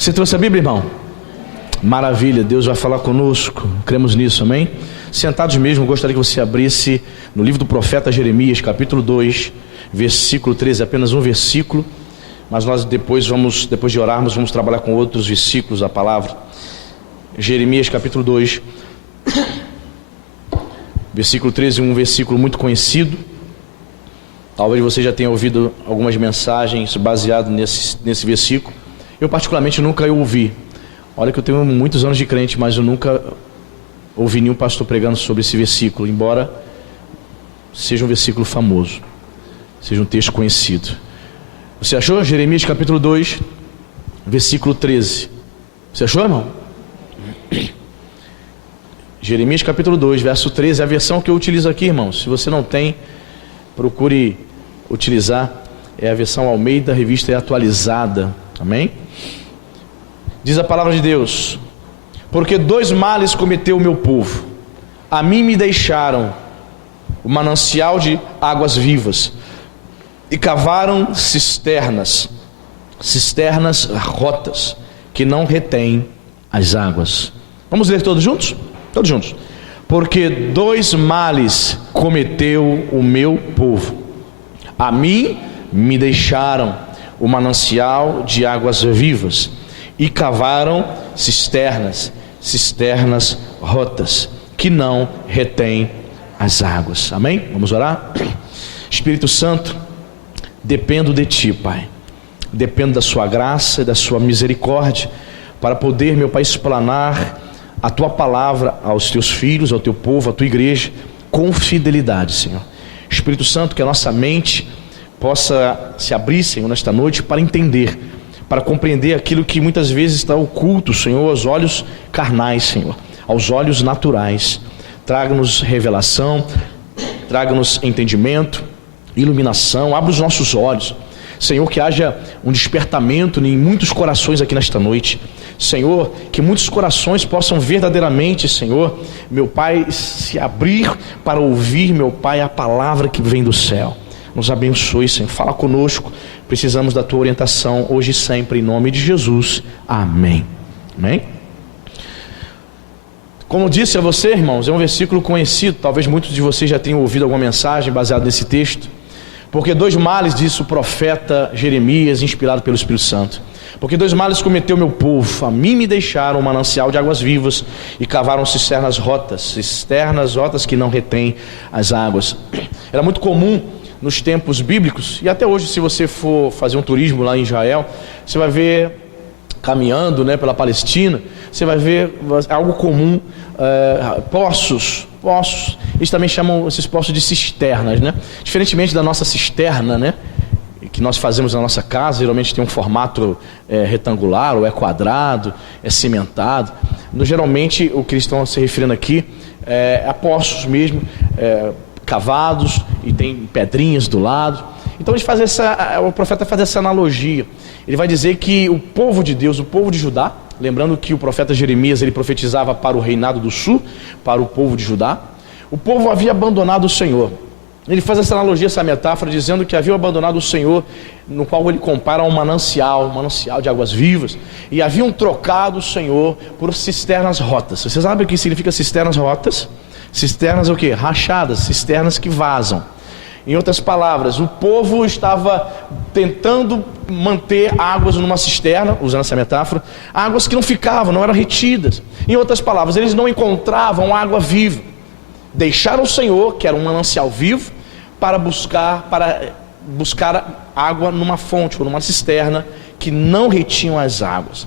Você trouxe a Bíblia, irmão? Maravilha, Deus vai falar conosco, cremos nisso, amém? Sentados mesmo, gostaria que você abrisse no livro do profeta Jeremias, capítulo 2, versículo 13, apenas um versículo, mas nós depois de orarmos, vamos trabalhar com outros versículos da palavra. Jeremias, capítulo 2, versículo 13, um versículo muito conhecido. Talvez você já tenha ouvido algumas mensagens baseadas nesse versículo. Eu particularmente nunca ouvi. Olha que eu tenho muitos anos de crente, mas eu nunca ouvi nenhum pastor pregando sobre esse versículo, embora seja um versículo famoso, seja um texto conhecido. Você achou? Jeremias capítulo 2, versículo 13. Você achou, irmão? Jeremias capítulo 2, verso 13, é a versão que eu utilizo aqui, irmão. Se você não tem, procure utilizar. É a versão Almeida, revista atualizada. Amém? Diz a palavra de Deus: porque dois males cometeu o meu povo. A mim me deixaram o manancial de águas vivas, e cavaram cisternas rotas, que não retêm as águas. Vamos ler todos juntos? Todos juntos. Porque dois males cometeu o meu povo. A mim me deixaram o manancial de águas vivas, e cavaram cisternas rotas, que não retêm as águas. Amém? Vamos orar? Espírito Santo, dependo de Ti, Pai. Dependo da Sua graça e da Sua misericórdia, para poder, meu Pai, explanar a Tua palavra aos Teus filhos, ao Teu povo, à Tua igreja, com fidelidade, Senhor. Espírito Santo, que a nossa mente possa se abrir, Senhor, nesta noite, para entender, para compreender aquilo que muitas vezes está oculto, Senhor, aos olhos carnais, Senhor, aos olhos naturais. Traga-nos revelação, traga-nos entendimento, iluminação, abra os nossos olhos, Senhor, que haja um despertamento em muitos corações aqui nesta noite, Senhor, que muitos corações possam verdadeiramente, Senhor, meu Pai, se abrir para ouvir, meu Pai, a palavra que vem do céu. Nos abençoe, Senhor, fala conosco, precisamos da Tua orientação, hoje e sempre, em nome de Jesus, amém. Amém? Como disse a você, irmãos, é um versículo conhecido, talvez muitos de vocês já tenham ouvido alguma mensagem baseada nesse texto. Porque dois males, disse o profeta Jeremias, inspirado pelo Espírito Santo. Porque dois males cometeu meu povo, a mim me deixaram um manancial de águas vivas, e cavaram cisternas rotas que não retêm as águas. Era muito comum nos tempos bíblicos, e até hoje, se você for fazer um turismo lá em Israel, você vai ver, caminhando, né, pela Palestina, você vai ver algo comum, poços, eles também chamam esses poços de cisternas, né? Diferentemente da nossa cisterna, né, que nós fazemos na nossa casa, geralmente tem um formato retangular, ou é quadrado, é cimentado. Geralmente o que eles estão se referindo aqui é a poços mesmo, cavados, e tem pedrinhas do lado. Então o profeta faz essa analogia. Ele vai dizer que o povo de Deus, o povo de Judá, lembrando que o profeta Jeremias, ele profetizava para o reinado do sul, para o povo de Judá, o povo havia abandonado o Senhor. Ele faz essa analogia, essa metáfora, dizendo que haviam abandonado o Senhor, no qual ele compara a um manancial de águas vivas, e haviam trocado o Senhor por cisternas rotas. Você sabe o que significa cisternas rotas? Cisternas é o quê? Rachadas, cisternas que vazam. Em outras palavras, o povo estava tentando manter águas numa cisterna, usando essa metáfora, águas que não ficavam, não eram retidas. Em outras palavras, eles não encontravam água viva. Deixaram o Senhor, que era um manancial vivo, para buscar água numa fonte, ou numa cisterna, que não retinham as águas.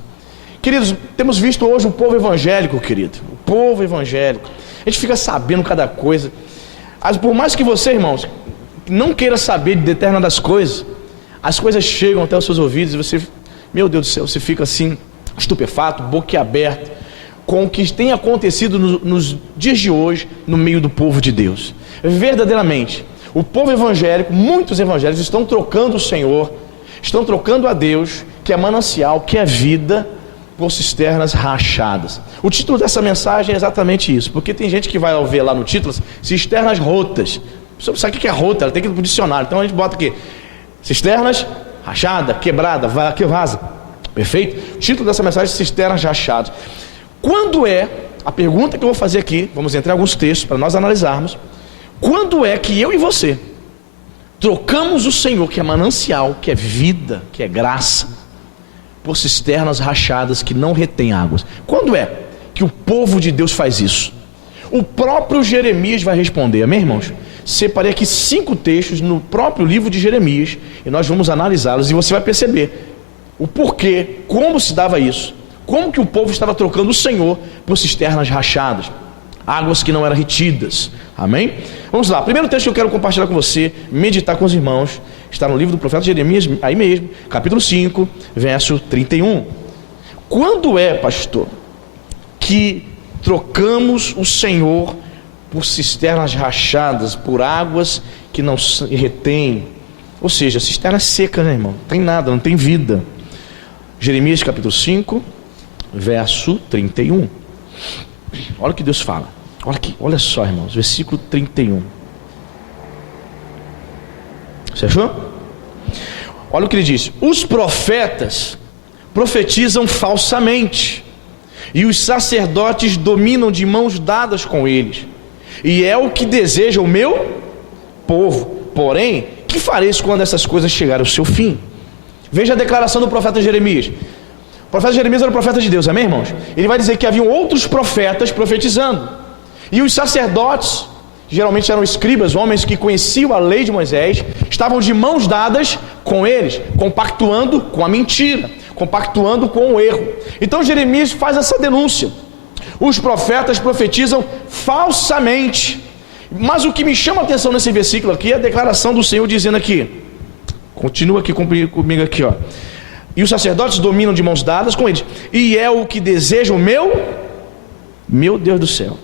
Queridos, temos visto hoje o povo evangélico, querido, o povo evangélico. A gente fica sabendo cada coisa. Por mais que você, irmãos, não queira saber de determinadas coisas, as coisas chegam até os seus ouvidos e você, meu Deus do céu, você fica assim, estupefato, boquiaberto, com o que tem acontecido nos dias de hoje, no meio do povo de Deus. Verdadeiramente, o povo evangélico, muitos evangélicos estão trocando o Senhor, estão trocando a Deus, que é manancial, que é vida, por cisternas rachadas. O título dessa mensagem é exatamente isso, porque tem gente que vai ver lá no título, cisternas rotas. Você sabe o que é rota? Ela tem que ir para o dicionário. Então a gente bota aqui, cisternas rachada, quebrada, que vaza. Perfeito? O título dessa mensagem é Cisternas Rachadas. Quando é, a pergunta que eu vou fazer aqui, vamos entrar em alguns textos para nós analisarmos, quando é que eu e você trocamos o Senhor, que é manancial, que é vida, que é graça, por cisternas rachadas que não retêm águas? Quando é que o povo de Deus faz isso? O próprio Jeremias vai responder, amém, irmãos? Separei aqui 5 textos no próprio livro de Jeremias e nós vamos analisá-los e você vai perceber o porquê, como se dava isso, como que o povo estava trocando o Senhor por cisternas rachadas, águas que não eram retidas, amém? Vamos lá, primeiro texto que eu quero compartilhar com você, meditar com os irmãos, está no livro do profeta Jeremias, aí mesmo, capítulo 5, verso 31. Quando é, pastor, que trocamos o Senhor por cisternas rachadas, por águas que não retêm? Ou seja, cisterna seca, né, irmão? Não tem nada, não tem vida. Jeremias capítulo 5, verso 31. Olha o que Deus fala. Olha aqui, olha só, irmãos, versículo 31. Você achou? Olha o que ele diz: os profetas profetizam falsamente, e os sacerdotes dominam de mãos dadas com eles, e é o que deseja o meu povo. Porém, que fareis quando essas coisas chegarem ao seu fim? Veja a declaração do profeta Jeremias. O profeta Jeremias era o profeta de Deus, amém, irmãos? Ele vai dizer que haviam outros profetas profetizando, e os sacerdotes, geralmente eram escribas, homens que conheciam a lei de Moisés, estavam de mãos dadas com eles, compactuando com a mentira, compactuando com o erro. Então Jeremias faz essa denúncia: os profetas profetizam falsamente. Mas o que me chama a atenção nesse versículo aqui é a declaração do Senhor dizendo aqui, continua aqui comigo aqui, ó: e os sacerdotes dominam de mãos dadas com eles, e é o que deseja o meu Deus do céu.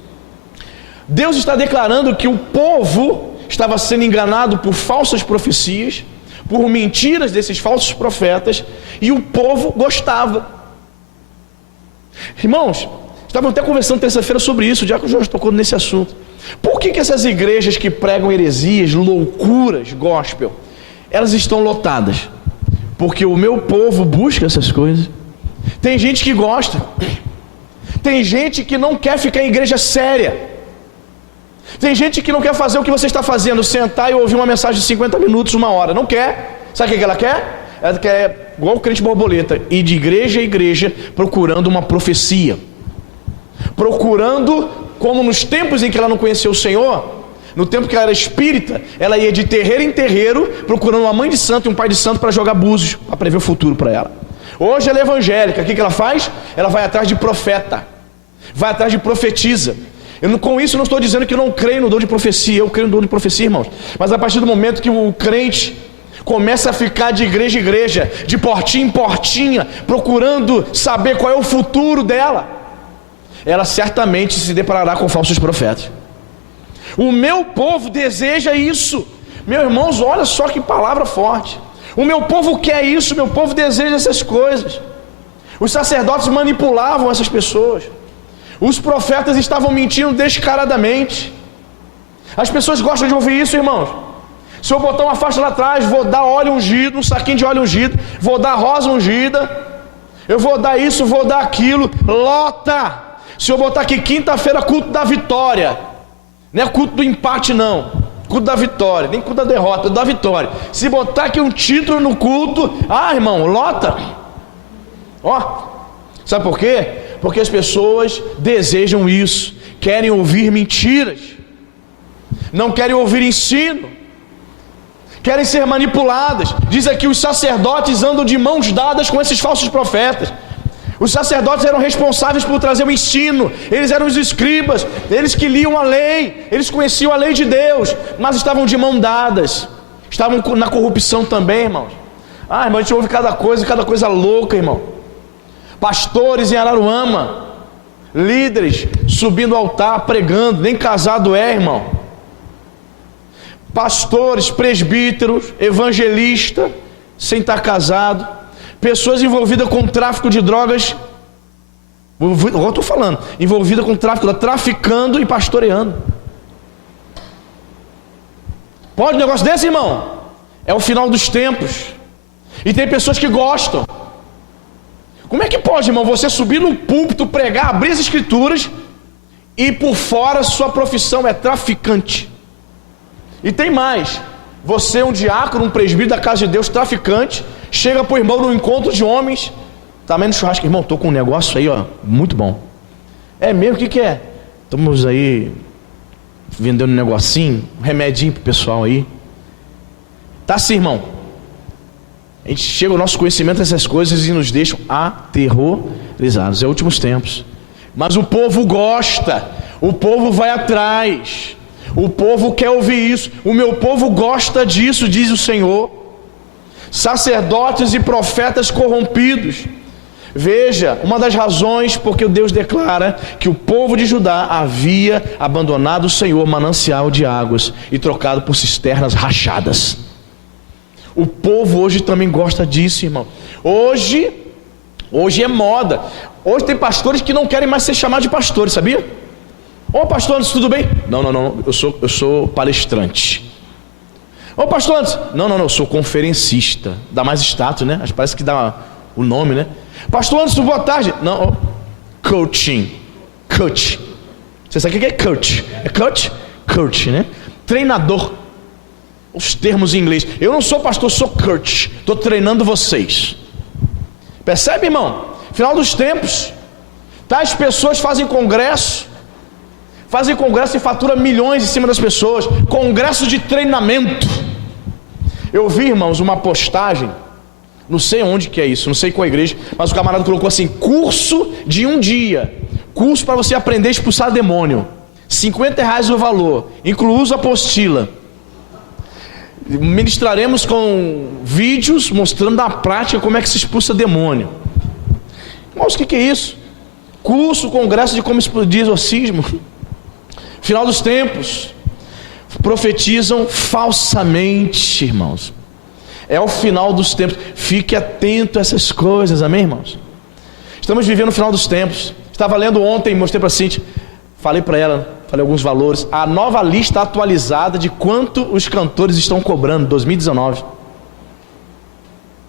Deus está declarando que o povo estava sendo enganado por falsas profecias, por mentiras desses falsos profetas, e o povo gostava. Irmãos, estavam até conversando terça-feira sobre isso, já que o Jorge tocou nesse assunto. Por que essas igrejas que pregam heresias, loucuras, gospel, elas estão lotadas? Porque o meu povo busca essas coisas. Tem gente que gosta, tem gente que não quer ficar em igreja séria, tem gente que não quer fazer o que você está fazendo, sentar e ouvir uma mensagem de 50 minutos, 1 hora, não quer. Sabe o que ela quer? Ela quer, igual o crente borboleta, ir de igreja a igreja procurando uma profecia, procurando, como nos tempos em que ela não conheceu o Senhor, no tempo que ela era espírita, ela ia de terreiro em terreiro, procurando uma mãe de santo e um pai de santo para jogar búzios, para prever o futuro para ela. Hoje ela é evangélica, o que ela faz? Ela vai atrás de profeta, vai atrás de profetisa. Com isso eu não estou dizendo que eu não creio no dom de profecia, eu creio no dom de profecia, irmãos. Mas a partir do momento que o crente começa a ficar de igreja em igreja, de portinha em portinha, procurando saber qual é o futuro dela, ela certamente se deparará com falsos profetas. O meu povo deseja isso. Meus irmãos, olha só que palavra forte. O meu povo quer isso, o meu povo deseja essas coisas. Os sacerdotes manipulavam essas pessoas. Os profetas estavam mentindo descaradamente. As pessoas gostam de ouvir isso, irmãos. Se eu botar uma faixa lá atrás, vou dar óleo ungido, um saquinho de óleo ungido, vou dar rosa ungida, eu vou dar isso, vou dar aquilo, lota. Se eu botar aqui quinta-feira, culto da vitória, não é culto do empate não, culto da vitória, nem culto da derrota, da vitória. Se botar aqui um título no culto, irmão, lota. Sabe por quê? Porque as pessoas desejam isso, querem ouvir mentiras, não querem ouvir ensino, querem ser manipuladas. Diz aqui: os sacerdotes andam de mãos dadas com esses falsos profetas. Os sacerdotes eram responsáveis por trazer o ensino, eles eram os escribas, eles que liam a lei, eles conheciam a lei de Deus, mas estavam de mãos dadas, estavam na corrupção também, irmãos. Irmão, a gente ouve cada coisa louca, irmão. Pastores em Araruama, líderes subindo ao altar, pregando, nem casado é, irmão. Pastores, presbíteros, evangelista, sem estar casado. Pessoas envolvidas com tráfico de drogas, eu estou falando, envolvidas com tráfico, traficando e pastoreando. Pode um negócio desse, irmão? É o final dos tempos. E tem pessoas que gostam. Como é que pode, irmão, você subir no púlpito, pregar, abrir as escrituras e por fora sua profissão é traficante? E tem mais, você é um diácono, um presbítero da casa de Deus, traficante, chega pro irmão no encontro de homens, também no churrasco, irmão, tô com um negócio aí, ó, muito bom. É mesmo? O que é? Estamos aí vendendo um negocinho, um remedinho pro pessoal aí. Tá assim, irmão. A gente chega ao nosso conhecimento dessas coisas e nos deixam aterrorizados. É últimos tempos. Mas o povo gosta, o povo vai atrás, o povo quer ouvir isso. O meu povo gosta disso, diz o Senhor. Sacerdotes e profetas corrompidos. Veja, uma das razões porque Deus declara que o povo de Judá havia abandonado o Senhor, manancial de águas, e trocado por cisternas rachadas. O povo hoje também gosta disso, irmão. Hoje é moda. Hoje tem pastores que não querem mais ser chamados de pastores, sabia? Ô pastor Anderson, tudo bem? Não, eu sou palestrante. Ô pastor Anderson, não, eu sou conferencista. Dá mais status, né? Parece que dá o nome, né? Pastor Anderson, boa tarde. Não, coaching. Coach. Você sabe o que é coach? É coach? Coach, né? Treinador. Os termos em inglês. Eu não sou pastor, sou coach. Estou treinando vocês. Percebe, irmão? Final dos tempos. Tais pessoas fazem congresso e faturam milhões em cima das pessoas. Congresso de treinamento. Eu vi, irmãos, uma postagem. Não sei onde que é isso, não sei qual igreja, mas o camarada colocou assim: curso de um dia, curso para você aprender a expulsar demônio, R$50 o valor, incluso apostila. Ministraremos com vídeos mostrando na prática como é que se expulsa demônio. Mas o que é isso? Curso, congresso de como explodir exorcismo. Final dos tempos. Profetizam falsamente, irmãos. É o final dos tempos. Fique atento a essas coisas, amém, irmãos? Estamos vivendo o final dos tempos. Estava lendo ontem, mostrei para a Cintia, falei para ela, falei alguns valores. A nova lista atualizada de quanto os cantores estão cobrando, 2019.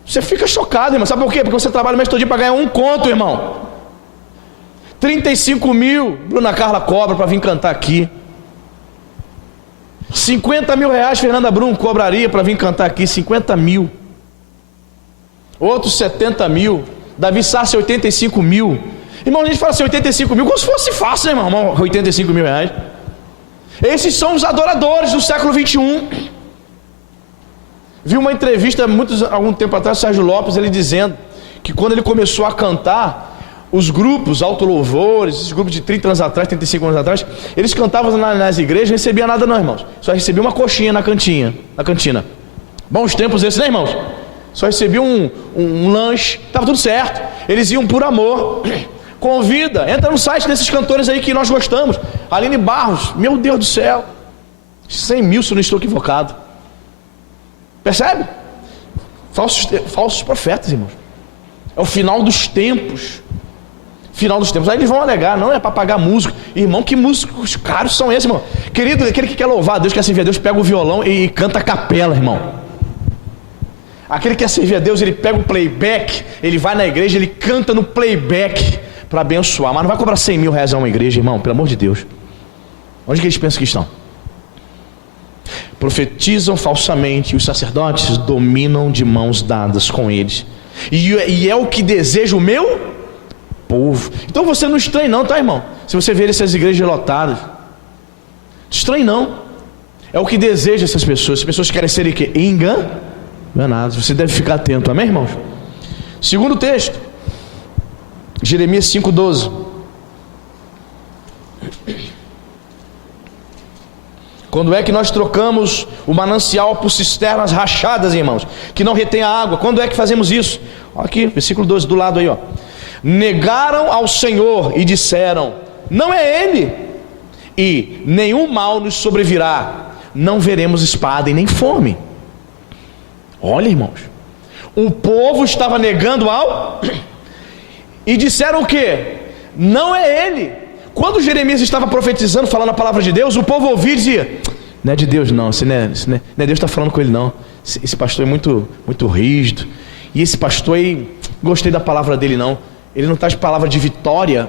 Você fica chocado, irmão. Sabe por quê? Porque você trabalha o mês todo para ganhar um conto, irmão. 35 mil, Bruna Carla cobra para vir cantar aqui. 50 mil reais Fernanda Brum cobraria para vir cantar aqui. 50 mil. Outros 70 mil. Davi Sarce 85 mil. Irmão, a gente fala assim, 85 mil como se fosse fácil, né, irmão? 85 mil reais. Esses são os adoradores do século 21. Vi uma entrevista algum tempo atrás, Sérgio Lopes, ele dizendo que quando ele começou a cantar, os grupos, Alto Louvores, esses grupos de 30 anos atrás, 35 anos atrás, eles cantavam nas igrejas, não recebiam nada não, irmãos. Só recebia uma coxinha na cantina. Bons tempos esses, né, irmãos? Só recebiam um lanche, estava tudo certo. Eles iam por amor. Convida, entra no site desses cantores aí que nós gostamos. Aline Barros, meu Deus do céu. 100 mil, se eu não estou equivocado. Percebe? Falsos profetas, irmãos. É o final dos tempos. Final dos tempos. Aí eles vão alegar, não é para pagar músico. Irmão, que músicos caros são esses, irmão? Querido, aquele que quer louvar a Deus, quer servir a Deus, pega o violão e canta a capela, irmão. Aquele que quer servir a Deus, ele pega o playback, ele vai na igreja, ele canta no playback para abençoar. Mas não vai cobrar 100 mil reais a uma igreja, irmão, pelo amor de Deus. Onde que eles pensam que estão? Profetizam falsamente, e os sacerdotes dominam de mãos dadas com eles. E é o que deseja o meu povo. Então você não estranha não, tá, irmão? Se você ver essas igrejas lotadas, não estranha não. É o que deseja essas pessoas querem ser enganadas. Você deve ficar atento, amém, irmãos? Segundo texto, Jeremias 5,12. Quando é que nós trocamos o manancial por cisternas rachadas, irmãos, que não retém a água? Quando é que fazemos isso? Olha aqui, versículo 12, do lado aí, ó. Negaram ao Senhor e disseram: não é Ele, e nenhum mal nos sobrevirá, não veremos espada e nem fome. Olha, irmãos, o povo estava negando ao e disseram o quê? Não é Ele. Quando Jeremias estava profetizando, falando a palavra de Deus, o povo ouvia e dizia: não é de Deus não, não é Deus que está falando com ele não. Esse pastor é muito rígido, e esse pastor aí Gostei da palavra dele não. Ele não traz palavra de vitória.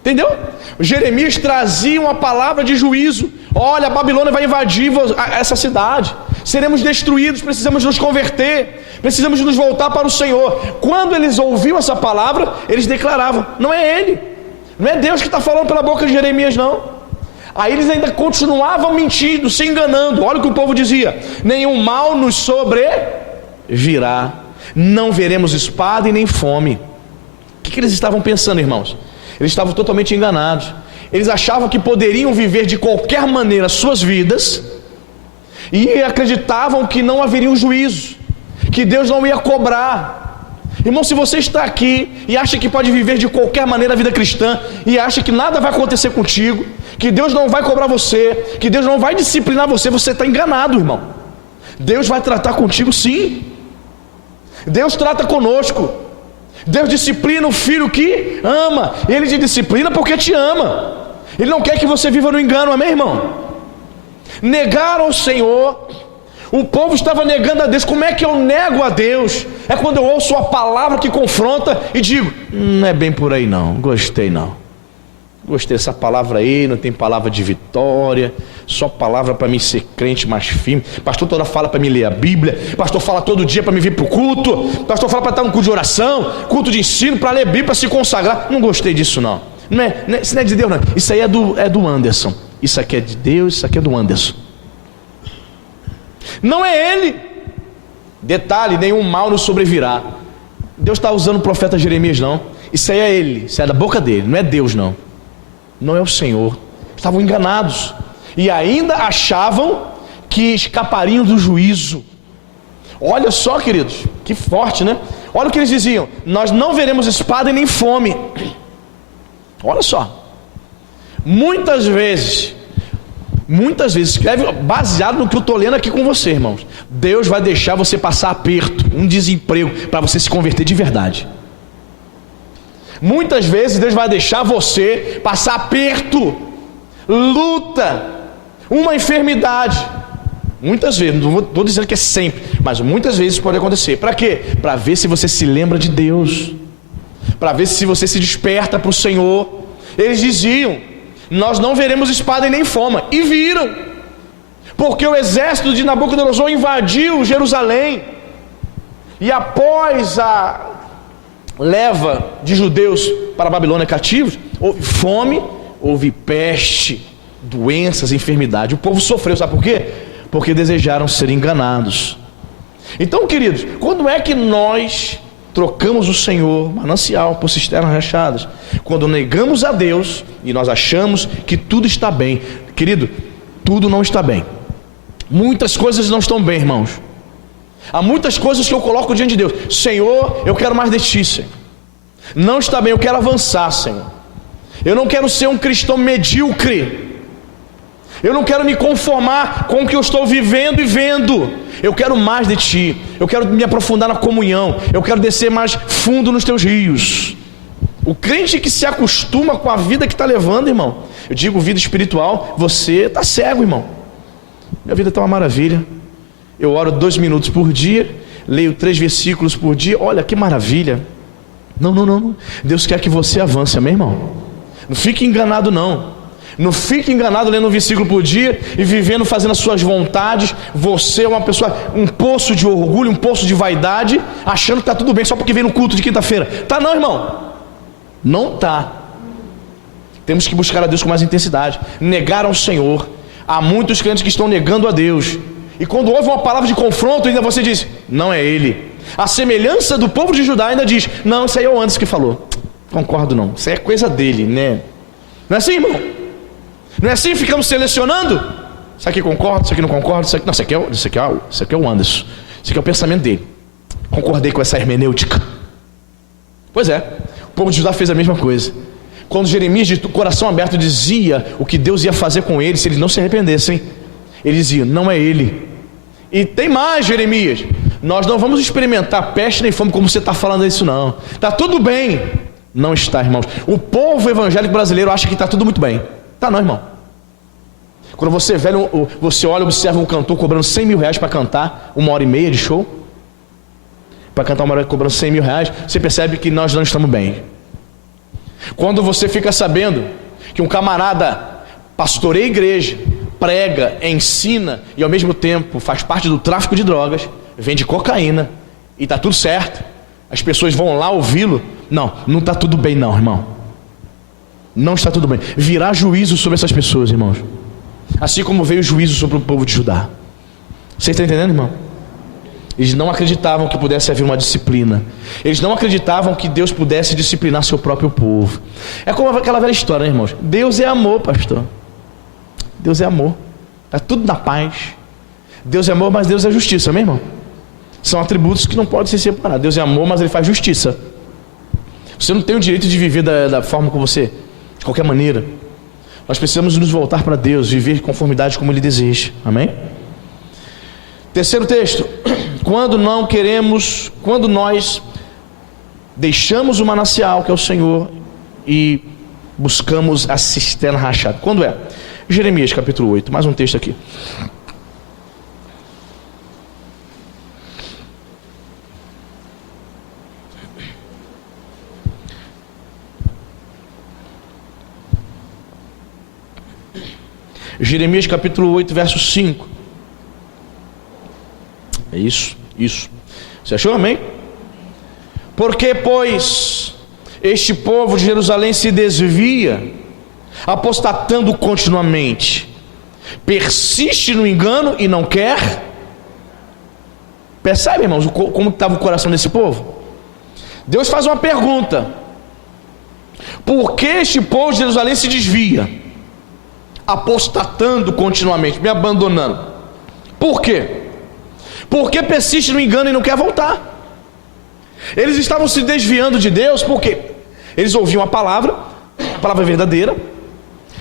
Entendeu? Jeremias trazia uma palavra de juízo. Olha, a Babilônia vai invadir essa cidade. Seremos destruídos, precisamos nos converter. Precisamos nos voltar para o Senhor. Quando eles ouviam essa palavra, eles declaravam, não é ele. Não é Deus que está falando pela boca de Jeremias não. Aí eles ainda continuavam mentindo, se enganando. Olha o que o povo dizia: nenhum mal nos sobrevirá, não veremos espada e nem fome. O que eles estavam pensando, irmãos? Eles estavam totalmente enganados. Eles achavam que poderiam viver de qualquer maneira suas vidas, e acreditavam que não haveria um juízo, que Deus não ia cobrar. Irmão, se você está aqui e acha que pode viver de qualquer maneira a vida cristã, e acha que nada vai acontecer contigo, que Deus não vai cobrar você, que Deus não vai disciplinar você, você está enganado, irmão. Deus vai tratar contigo sim. Deus trata conosco. Deus disciplina o filho que ama. Ele te disciplina porque te ama. Ele não quer que você viva no engano, amém, irmão? Negaram ao Senhor. O povo estava negando a Deus. Como é que eu nego a Deus? É quando eu ouço a palavra que confronta e digo, não é bem por aí não, gostei não. Gostei dessa palavra aí, não tem palavra de vitória, só palavra para mim ser crente mais firme. Pastor toda fala para mim ler a Bíblia, pastor fala todo dia para mim vir para o culto, pastor fala para estar no culto de oração, culto de ensino, para ler Bíblia, para se consagrar. Não gostei disso não. Isso não é de Deus não, isso aí é do Anderson. Isso aqui é de Deus, isso aqui é do Anderson. Não é ele. Detalhe, nenhum mal nos sobrevirá. Deus está usando o profeta Jeremias não. Isso aí é ele, isso é da boca dele, não é Deus não. Não é o Senhor. Estavam enganados e ainda achavam que escapariam do juízo. Olha só, queridos, que forte, né? Olha o que eles diziam: nós não veremos espada e nem fome. Olha só, muitas vezes, escreve baseado no que eu estou lendo aqui com você, irmãos. Deus vai deixar você passar aperto, um desemprego, para você se converter de verdade. Muitas vezes Deus vai deixar você passar aperto, luta, uma enfermidade. Muitas vezes, não estou dizendo que é sempre, mas muitas vezes pode acontecer. Para quê? Para ver se você se lembra de Deus, para ver se você se desperta para o Senhor. Eles diziam: nós não veremos espada e nem fome. E viram, porque o exército de Nabucodonosor invadiu Jerusalém, e após a leva de judeus para a Babilônia cativos, houve fome, houve peste, doenças, enfermidade. O povo sofreu, sabe por quê? Porque desejaram ser enganados. Então, queridos, quando é que nós trocamos o Senhor, manancial, por cisternas rachadas? Quando negamos a Deus e nós achamos que tudo está bem. Querido, tudo não está bem. Muitas coisas não estão bem, irmãos. Há muitas coisas que eu coloco diante de Deus. Senhor, eu quero mais de Ti, Senhor. Não está bem, eu quero avançar, Senhor. Eu não quero ser um cristão medíocre. Eu não quero me conformar com o que eu estou vivendo e vendo. Eu quero mais de Ti. Eu quero me aprofundar na comunhão. Eu quero descer mais fundo nos Teus rios. O crente que se acostuma com a vida que está levando, irmão, eu digo vida espiritual, você está cego, irmão. Minha vida está uma maravilha. Eu oro 2 minutos por dia, leio 3 versículos por dia. Olha que maravilha. Não. Deus quer que você avance, amém, irmão? Não fique enganado não. Não fique enganado lendo um versículo por dia e vivendo, fazendo as suas vontades. Você é uma pessoa, um poço de orgulho, um poço de vaidade, achando que está tudo bem só porque vem no culto de quinta-feira. Tá não, irmão? Não tá. Temos que buscar a Deus com mais intensidade. Negar ao Senhor. Há muitos crentes que estão negando a Deus. E quando houve uma palavra de confronto, ainda você diz, não é ele. A semelhança do povo de Judá ainda diz, não, isso aí é o Anderson que falou. Concordo não, isso aí é coisa dele, né? Não é assim, irmão? Não é assim? Ficamos selecionando? Isso aqui concordo, isso aqui não concordo, isso aqui... Não, isso aqui é o Anderson. Isso aqui é o pensamento dele. Concordei com essa hermenêutica. Pois é, o povo de Judá fez a mesma coisa. Quando Jeremias, de coração aberto, dizia o que Deus ia fazer com eles se eles não se arrependessem, ele dizia, não é ele. E tem mais, Jeremias, nós não vamos experimentar peste nem fome como você está falando isso não. Está tudo bem. Não está, irmãos. O povo evangélico brasileiro acha que está tudo muito bem. Está não, irmão. Quando você vê, você olha, observa um cantor cobrando 100 mil reais para cantar 1h30 de show. para cantar uma hora cobrando 100 mil reais, você percebe que nós não estamos bem. Quando você fica sabendo que um camarada pastoreia a igreja, prega, ensina e ao mesmo tempo faz parte do tráfico de drogas, vende cocaína e está tudo certo, as pessoas vão lá ouvi-lo, não está tudo bem não, irmão. Não está tudo bem. Virá juízo sobre essas pessoas, irmãos, assim como veio o juízo sobre o povo de Judá. Você está entendendo, irmão? Eles não acreditavam que pudesse haver uma disciplina. Eles não acreditavam que Deus pudesse disciplinar seu próprio povo. É como aquela velha história, né, irmãos? Deus é amor, pastor. Deus é amor. Está tudo na paz. Deus é amor, mas Deus é justiça, meu irmão. São atributos que não podem ser separados. Deus é amor, mas Ele faz justiça. Você não tem o direito de viver da forma como você, de qualquer maneira. Nós precisamos nos voltar para Deus, viver de conformidade como Ele deseja. Amém? Terceiro texto. Quando nós deixamos o manancial, que é o Senhor, e buscamos a cisterna rachada. Quando é? Jeremias capítulo 8, mais um texto aqui. Jeremias capítulo 8, verso 5. É isso. Você achou, amém? Porque, pois, este povo de Jerusalém se desvia, apostatando continuamente, persiste no engano e não quer. Percebe, irmãos, como estava o coração desse povo? Deus faz uma pergunta: por que este povo de Jerusalém se desvia, apostatando continuamente, me abandonando? Por quê? Porque persiste no engano e não quer voltar. Eles estavam se desviando de Deus porque eles ouviam a palavra verdadeira,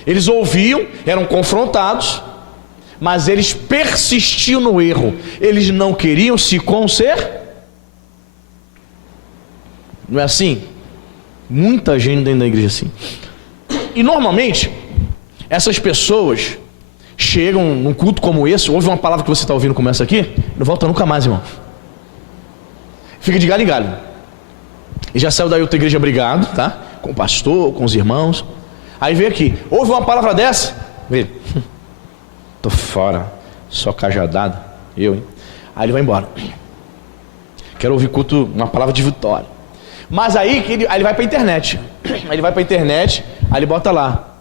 eles ouviam, eram confrontados, mas eles persistiam no erro. Eles não queriam se consertar. Não é assim? Muita gente dentro da igreja assim. E normalmente essas pessoas chegam num culto como esse, ouve uma palavra que você está ouvindo como essa aqui, não volta nunca mais, irmão. Fica de galho em galho. E já saiu da outra igreja brigado, tá? Com o pastor, com os irmãos. Aí vem aqui, ouve uma palavra dessa, vê, tô fora, só cajadada, eu, hein? Aí ele vai embora. Quero ouvir culto, uma palavra de vitória. Mas aí ele vai para a internet. Aí ele vai para a internet, aí ele bota lá,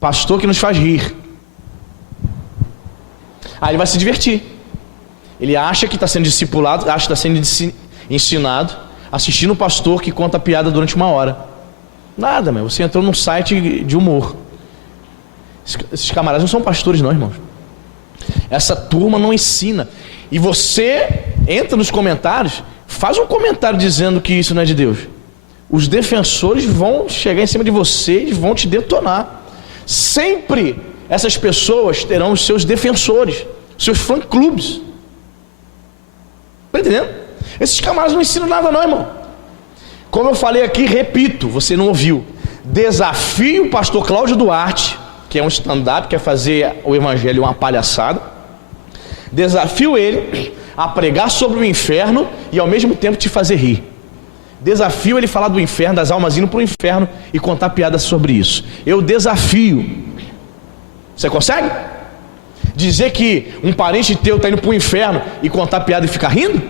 pastor que nos faz rir. Aí ele vai se divertir. Ele acha que está sendo discipulado, acha que está sendo ensinado, assistindo um pastor que conta piada durante uma hora. Nada, meu. Você entrou num site de humor. Esses camaradas não são pastores, não, irmãos. Essa turma não ensina. E você entra nos comentários, faz um comentário dizendo que isso não é de Deus. Os defensores vão chegar em cima de você e vão te detonar. Sempre essas pessoas terão os seus defensores, seus fã-clubes. Está entendendo? Esses camaradas não ensinam nada não, irmão. Como eu falei aqui, repito, você não ouviu. Desafio o pastor Cláudio Duarte, que é um stand-up, quer fazer o evangelho uma palhaçada. Desafio ele a pregar sobre o inferno e ao mesmo tempo te fazer rir. Desafio ele falar do inferno, das almas indo para o inferno e contar piadas sobre isso. Eu desafio. Você consegue? Dizer que um parente teu está indo para o inferno e contar piada e ficar rindo?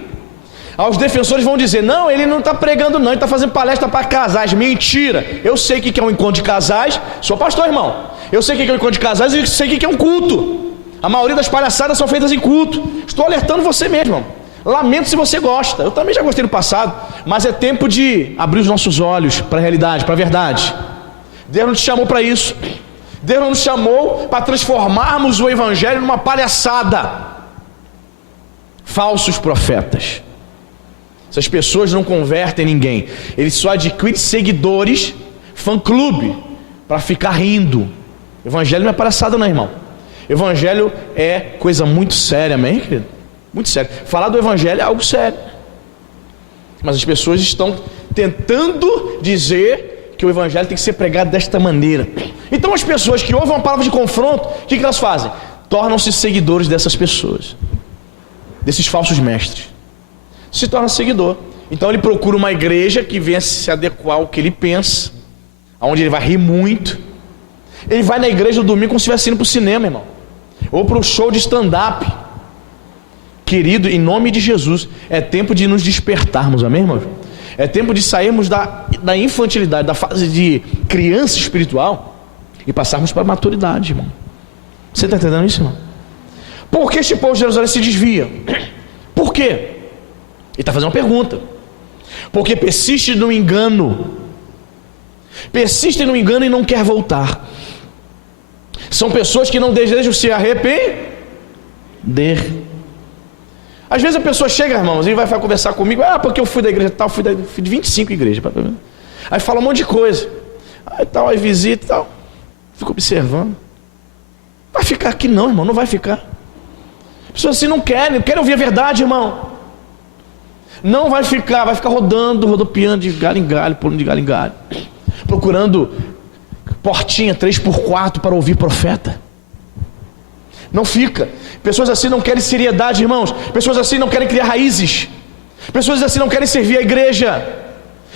Os defensores vão dizer, não, ele não está pregando não, ele está fazendo palestra para casais. Mentira. Eu sei o que é um encontro de casais. Sou pastor, irmão. Eu sei o que é um encontro de casais e sei o que é um culto. A maioria das palhaçadas são feitas em culto. Estou alertando você mesmo, irmão. Lamento se você gosta. Eu também já gostei no passado. Mas é tempo de abrir os nossos olhos para a realidade, para a verdade. Deus não te chamou para isso. Deus não nos chamou para transformarmos o evangelho numa palhaçada. Falsos profetas. Essas pessoas não convertem ninguém. Eles só adquirem seguidores, fã-clube, para ficar rindo. Evangelho não é palhaçada não, irmão. Evangelho é coisa muito séria, amém, querido? Muito sério. Falar do evangelho é algo sério. Mas as pessoas estão tentando dizer que o evangelho tem que ser pregado desta maneira. Então as pessoas que ouvem uma palavra de confronto, o que elas fazem? Tornam-se seguidores dessas pessoas, desses falsos mestres. Se torna seguidor. Então ele procura uma igreja que venha se adequar ao que ele pensa, aonde ele vai rir muito. Ele vai na igreja no domingo como se estivesse indo para o cinema, irmão, ou para o show de stand-up. Querido, em nome de Jesus, é tempo de nos despertarmos, amém, irmão? É tempo de sairmos da infantilidade, da fase de criança espiritual e passarmos para a maturidade, irmão. Você está entendendo isso, irmão? Por que este povo de Jerusalém se desvia? Por quê? Ele está fazendo uma pergunta. Porque persiste no engano. Persiste no engano e não quer voltar. São pessoas que não desejam se arrepender. Às vezes a pessoa chega, irmãos, e vai conversar comigo. Porque eu fui da igreja tal, fui de 25 igrejas. Aí fala um monte de coisa. Aí visita e tal. Fico observando. Vai ficar aqui não, irmão, não vai ficar. Pessoas assim não querem ouvir a verdade, irmão. Não vai ficar rodopiando de galho em galho, pulando de galho em galho, procurando portinha 3x4 para ouvir profeta. Não fica. Pessoas assim não querem seriedade, irmãos. Pessoas assim não querem criar raízes. Pessoas assim não querem servir a igreja.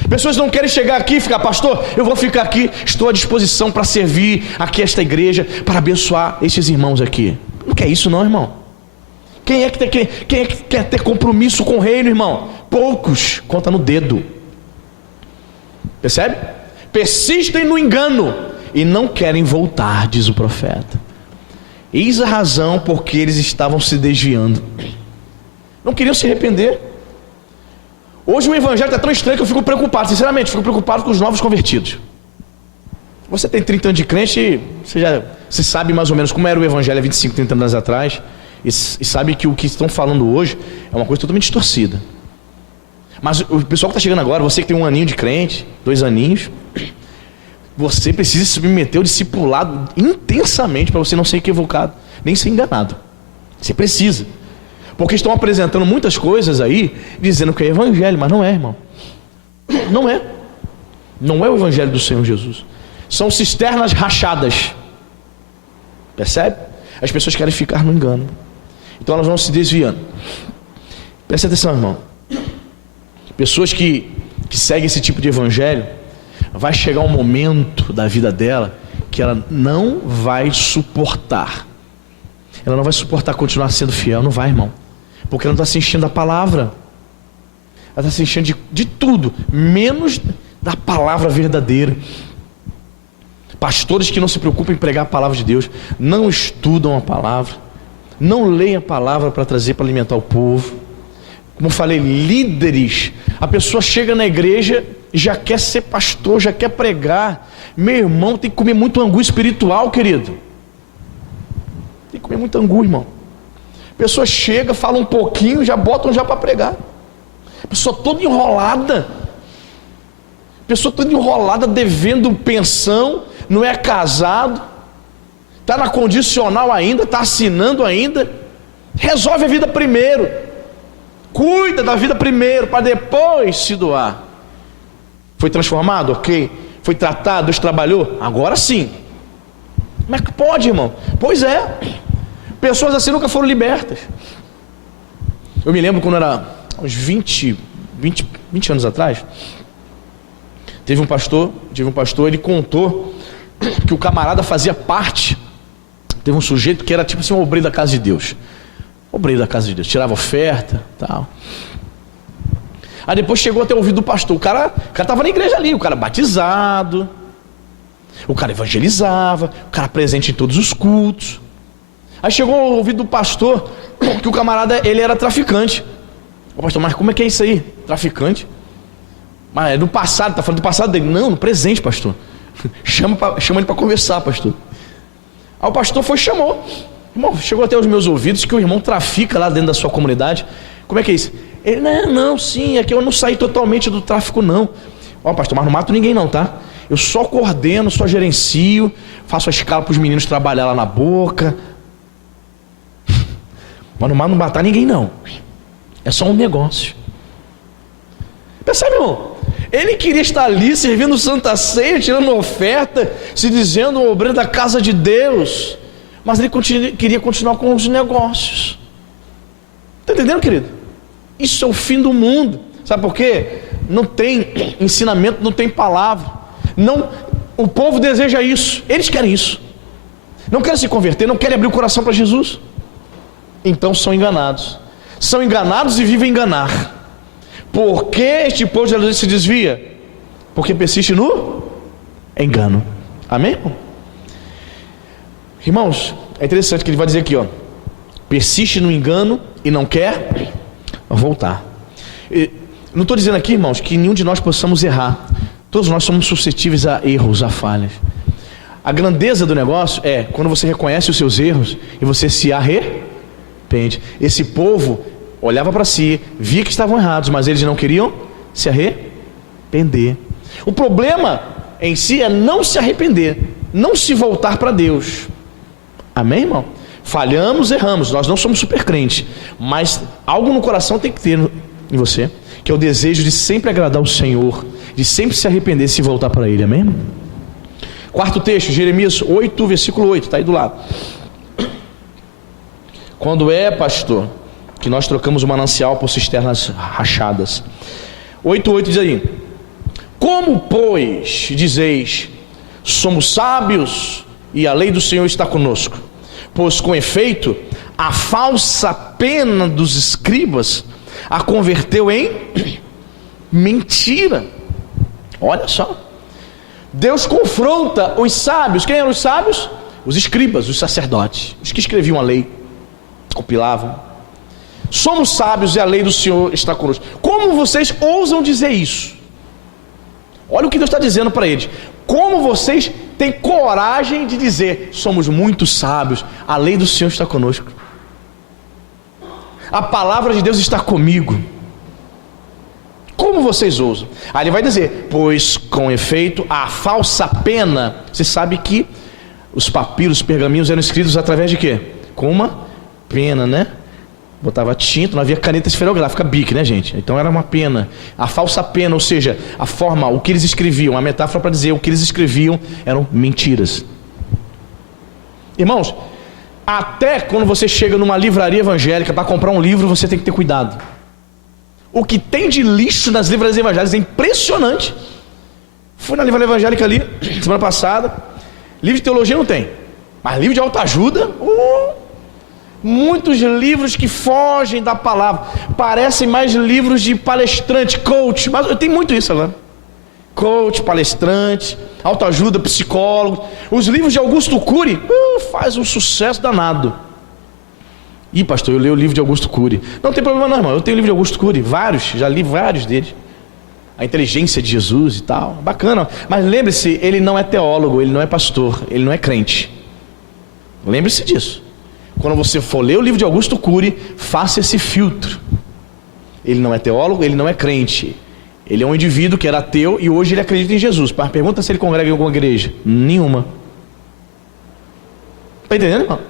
Pessoas não querem chegar aqui e ficar, pastor, eu vou ficar aqui, estou à disposição para servir aqui esta igreja, para abençoar estes irmãos aqui. Não quer isso não, irmão. Quem é que quer ter compromisso com o reino, irmão? Poucos, conta no dedo. Percebe? Persistem no engano e não querem voltar, diz o profeta. Eis a razão porque eles estavam se desviando. Não queriam se arrepender. Hoje o evangelho está tão estranho que eu fico preocupado, sinceramente, fico preocupado com os novos convertidos. Você tem 30 anos de crente, você sabe mais ou menos como era o evangelho há 25, 30 anos atrás, e sabe que o que estão falando hoje é uma coisa totalmente distorcida. Mas o pessoal que está chegando agora, você que tem 1 aninho de crente, 2 aninhos, você precisa se submeter ao discipulado intensamente para você não ser equivocado, nem ser enganado. Você precisa. Porque estão apresentando muitas coisas aí, dizendo que é evangelho, mas não é, irmão. Não é. Não é o evangelho do Senhor Jesus. São cisternas rachadas. Percebe? As pessoas querem ficar no engano. Então elas vão se desviando. Preste atenção, irmão. Pessoas que seguem esse tipo de evangelho, vai chegar um momento da vida dela que ela não vai suportar. Ela não vai suportar continuar sendo fiel. Não vai, irmão. Porque ela não está se enchendo da palavra. Ela está se enchendo de tudo, menos da palavra verdadeira. Pastores que não se preocupam em pregar a palavra de Deus, não estudam a palavra, não leem a palavra para trazer, para alimentar o povo. Como eu falei, líderes. A pessoa chega na igreja e já quer ser pastor, já quer pregar. Meu irmão, tem que comer muito angu espiritual, querido. Tem que comer muito angu, irmão. A pessoa chega, fala um pouquinho, já botam já para pregar. A pessoa toda enrolada. A pessoa toda enrolada, devendo pensão, não é casado, está na condicional ainda, está assinando ainda. Resolve a vida primeiro. Cuida da vida primeiro, para depois se doar. Foi transformado? Ok. Foi tratado? Deus trabalhou? Agora sim. Como é que pode, irmão? Pois é. Pessoas assim nunca foram libertas. Eu me lembro quando era uns 20 anos atrás, tive um pastor, ele contou que o camarada fazia parte, teve um sujeito que era tipo assim um obreiro da casa de Deus. Obreiro da casa de Deus, tirava oferta, tal. Aí depois chegou até o ouvido do pastor. O cara estava na igreja ali, o cara batizado, o cara evangelizava, o cara presente em todos os cultos. Aí chegou ao ouvido do pastor que o camarada, ele era traficante. O pastor, mas como é que é isso aí? Traficante? Mas é do passado, está falando do passado dele. Não, no presente, pastor. Chama ele para conversar, pastor. Aí o pastor chamou. Irmão, chegou até os meus ouvidos que o irmão trafica lá dentro da sua comunidade. Como é que é isso? Ele, não, sim, é que eu não saí totalmente do tráfico, não. Ó, pastor, mas não mato ninguém não, tá? Eu só coordeno, só gerencio, faço a escala para os meninos trabalhar lá na boca. Mas não matar ninguém não. É só um negócio. Percebe, irmão? Ele queria estar ali servindo Santa Ceia, tirando oferta, se dizendo o obreiro da casa de Deus, mas ele queria continuar com os negócios. Está entendendo, querido? Isso é o fim do mundo. Sabe por quê? Não tem ensinamento, não tem palavra. Não, o povo deseja isso, eles querem isso. Não querem se converter, não querem abrir o coração para Jesus. Então são enganados. São enganados e vivem enganar. Por que este povo de Jerusalém se desvia? Porque persiste no engano. Amém? Irmãos, é interessante que ele vai dizer aqui, ó, persiste no engano e não quer voltar. Não estou dizendo aqui, irmãos, que nenhum de nós possamos errar. Todos nós somos suscetíveis a erros, a falhas. A grandeza do negócio é quando você reconhece os seus erros e você se arrepende. Esse povo olhava para si, via que estavam errados, mas eles não queriam se arrepender. O problema em si é não se arrepender, não se voltar para Deus. Amém, irmão? Falhamos, erramos, nós não somos super crentes, mas algo no coração tem que ter em você, que é o desejo de sempre agradar o Senhor, de sempre se arrepender e se voltar para Ele. Amém, irmão? Quarto texto, Jeremias 8, versículo 8, está aí do lado. Quando é, pastor, que nós trocamos o manancial por cisternas rachadas? 8:8 diz aí: como, pois, dizeis, somos sábios e a lei do Senhor está conosco? Pois, com efeito, a falsa pena dos escribas a converteu em mentira. Olha só, Deus confronta os sábios. Quem eram os sábios? Os escribas, os sacerdotes, os que escreviam a lei, compilavam. Somos sábios e a lei do Senhor está conosco. Como vocês ousam dizer isso? Olha o que Deus está dizendo para eles. Como vocês têm coragem de dizer, somos muito sábios, a lei do Senhor está conosco, a palavra de Deus está comigo? Como vocês ousam? Aí ele vai dizer, pois com efeito a falsa pena. Você sabe que os papiros, os pergaminhos eram escritos através de quê? Com uma pena, né? Botava tinta, não havia caneta esferográfica, Bic, né, gente? Então era uma pena. A falsa pena, ou seja, a forma, o que eles escreviam, a metáfora para dizer o que eles escreviam eram mentiras. Irmãos, até quando você chega numa livraria evangélica para comprar um livro, você tem que ter cuidado. O que tem de lixo nas livrarias evangélicas é impressionante. Fui na livraria evangélica ali, semana passada. Livro de teologia não tem, mas livro de autoajuda, muitos livros que fogem da palavra, parecem mais livros de palestrante, coach, mas eu tenho muito isso agora. Coach, palestrante, autoajuda, psicólogo. Os livros de Augusto Cury faz um sucesso danado. Ih, pastor, eu leio o livro de Augusto Cury. Não tem problema não, irmão, eu tenho o livro de Augusto Cury, vários, já li vários deles. A inteligência de Jesus e tal, bacana. Mas lembre-se, ele não é teólogo, ele não é pastor, ele não é crente. Lembre-se disso. Quando você for ler o livro de Augusto Cury, faça esse filtro. Ele não é teólogo, ele não é crente. Ele é um indivíduo que era ateu e hoje ele acredita em Jesus. Pergunta se ele congrega em alguma igreja. Nenhuma. Está entendendo, irmão?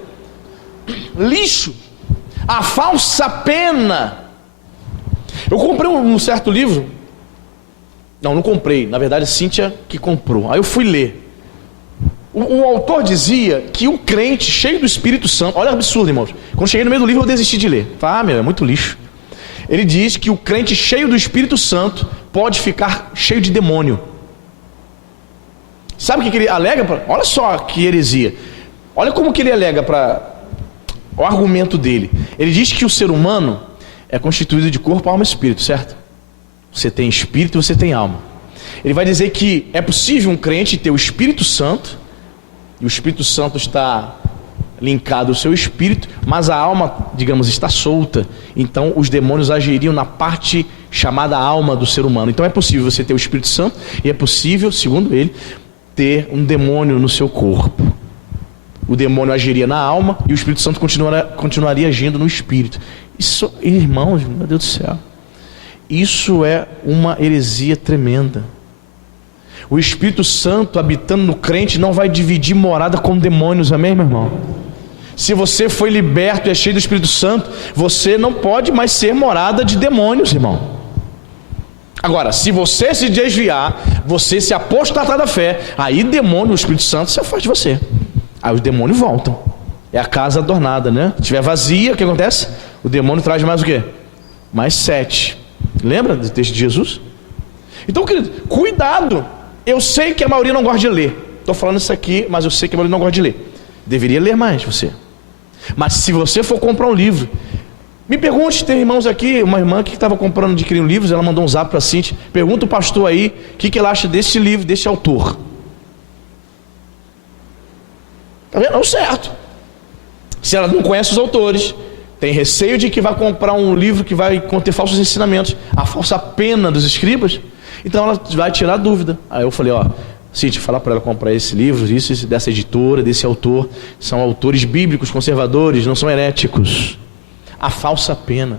Lixo. A falsa pena. Eu comprei um certo livro. Não comprei. Na verdade, Cíntia que comprou. Aí eu fui ler. O autor dizia que o crente cheio do Espírito Santo... Olha o absurdo, irmãos. Quando cheguei no meio do livro eu desisti de ler. Falei, é muito lixo. Ele diz que o crente cheio do Espírito Santo pode ficar cheio de demônio. Sabe o que ele alega? Olha só que heresia. Olha como que ele alega para... O argumento dele. Ele diz que o ser humano é constituído de corpo, alma e espírito, certo? Você tem espírito e você tem alma. Ele vai dizer que é possível um crente ter o Espírito Santo, e o Espírito Santo está linkado ao seu espírito, mas a alma, digamos, está solta. Então os demônios agiriam na parte chamada alma do ser humano. Então é possível você ter o Espírito Santo, e é possível, segundo ele, ter um demônio no seu corpo. O demônio agiria na alma e o Espírito Santo continuaria agindo no espírito. Isso, irmãos, meu Deus do céu, isso é uma heresia tremenda. O Espírito Santo habitando no crente não vai dividir morada com demônios, amém, meu irmão? Se você foi liberto e é cheio do Espírito Santo, você não pode mais ser morada de demônios, irmão. Agora, se você se desviar, você se apostatar da fé, aí demônio, o Espírito Santo se afasta de você. Aí os demônios voltam. É a casa adornada, né? Se estiver vazia, o que acontece? O demônio traz mais o quê? Mais 7. Lembra do texto de Jesus? Então, querido, cuidado. Eu sei que a maioria não gosta de ler. Estou falando isso aqui, mas eu sei que a maioria não gosta de ler. Deveria ler mais você. Mas se você for comprar um livro, me pergunte, tem irmãos aqui, uma irmã que estava comprando, adquirindo livros, ela mandou um zap para a Cintia, pergunta o pastor aí, o que ela acha desse livro, desse autor. Está vendo? É o certo. Se ela não conhece os autores, tem receio de que vai comprar um livro que vai conter falsos ensinamentos, a falsa pena dos escribas, então ela vai tirar dúvida. Aí eu falei, Cintia, falar para ela comprar esse livro, isso, dessa editora, desse autor, são autores bíblicos, conservadores, não são heréticos. A falsa pena.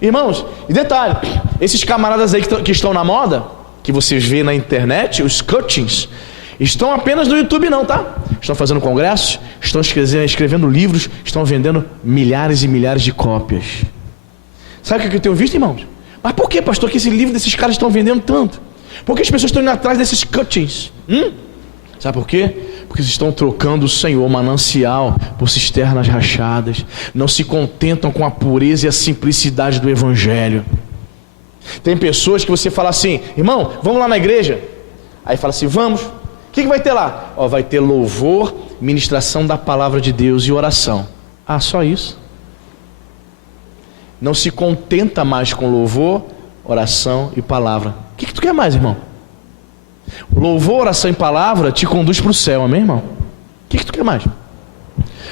Irmãos, e detalhe, esses camaradas aí que estão na moda, que vocês vê na internet, os coachings, estão apenas no YouTube não, tá? Estão fazendo congressos, estão escrevendo livros, estão vendendo milhares e milhares de cópias. Sabe o que eu tenho visto, irmãos? Mas por que, pastor, que esse livro desses caras estão vendendo tanto? Por que as pessoas estão indo atrás desses coachings? Sabe por quê? Porque eles estão trocando o Senhor, manancial, por cisternas rachadas. Não se contentam com a pureza e a simplicidade do Evangelho. Tem pessoas que você fala assim, irmão, vamos lá na igreja. Aí fala assim, vamos. O que vai ter lá? Vai ter louvor, ministração da palavra de Deus e oração. Só isso. Não se contenta mais com louvor, oração e palavra. O que tu quer mais, irmão? Louvor, oração e palavra te conduz para o céu, amém, irmão? O que tu quer mais?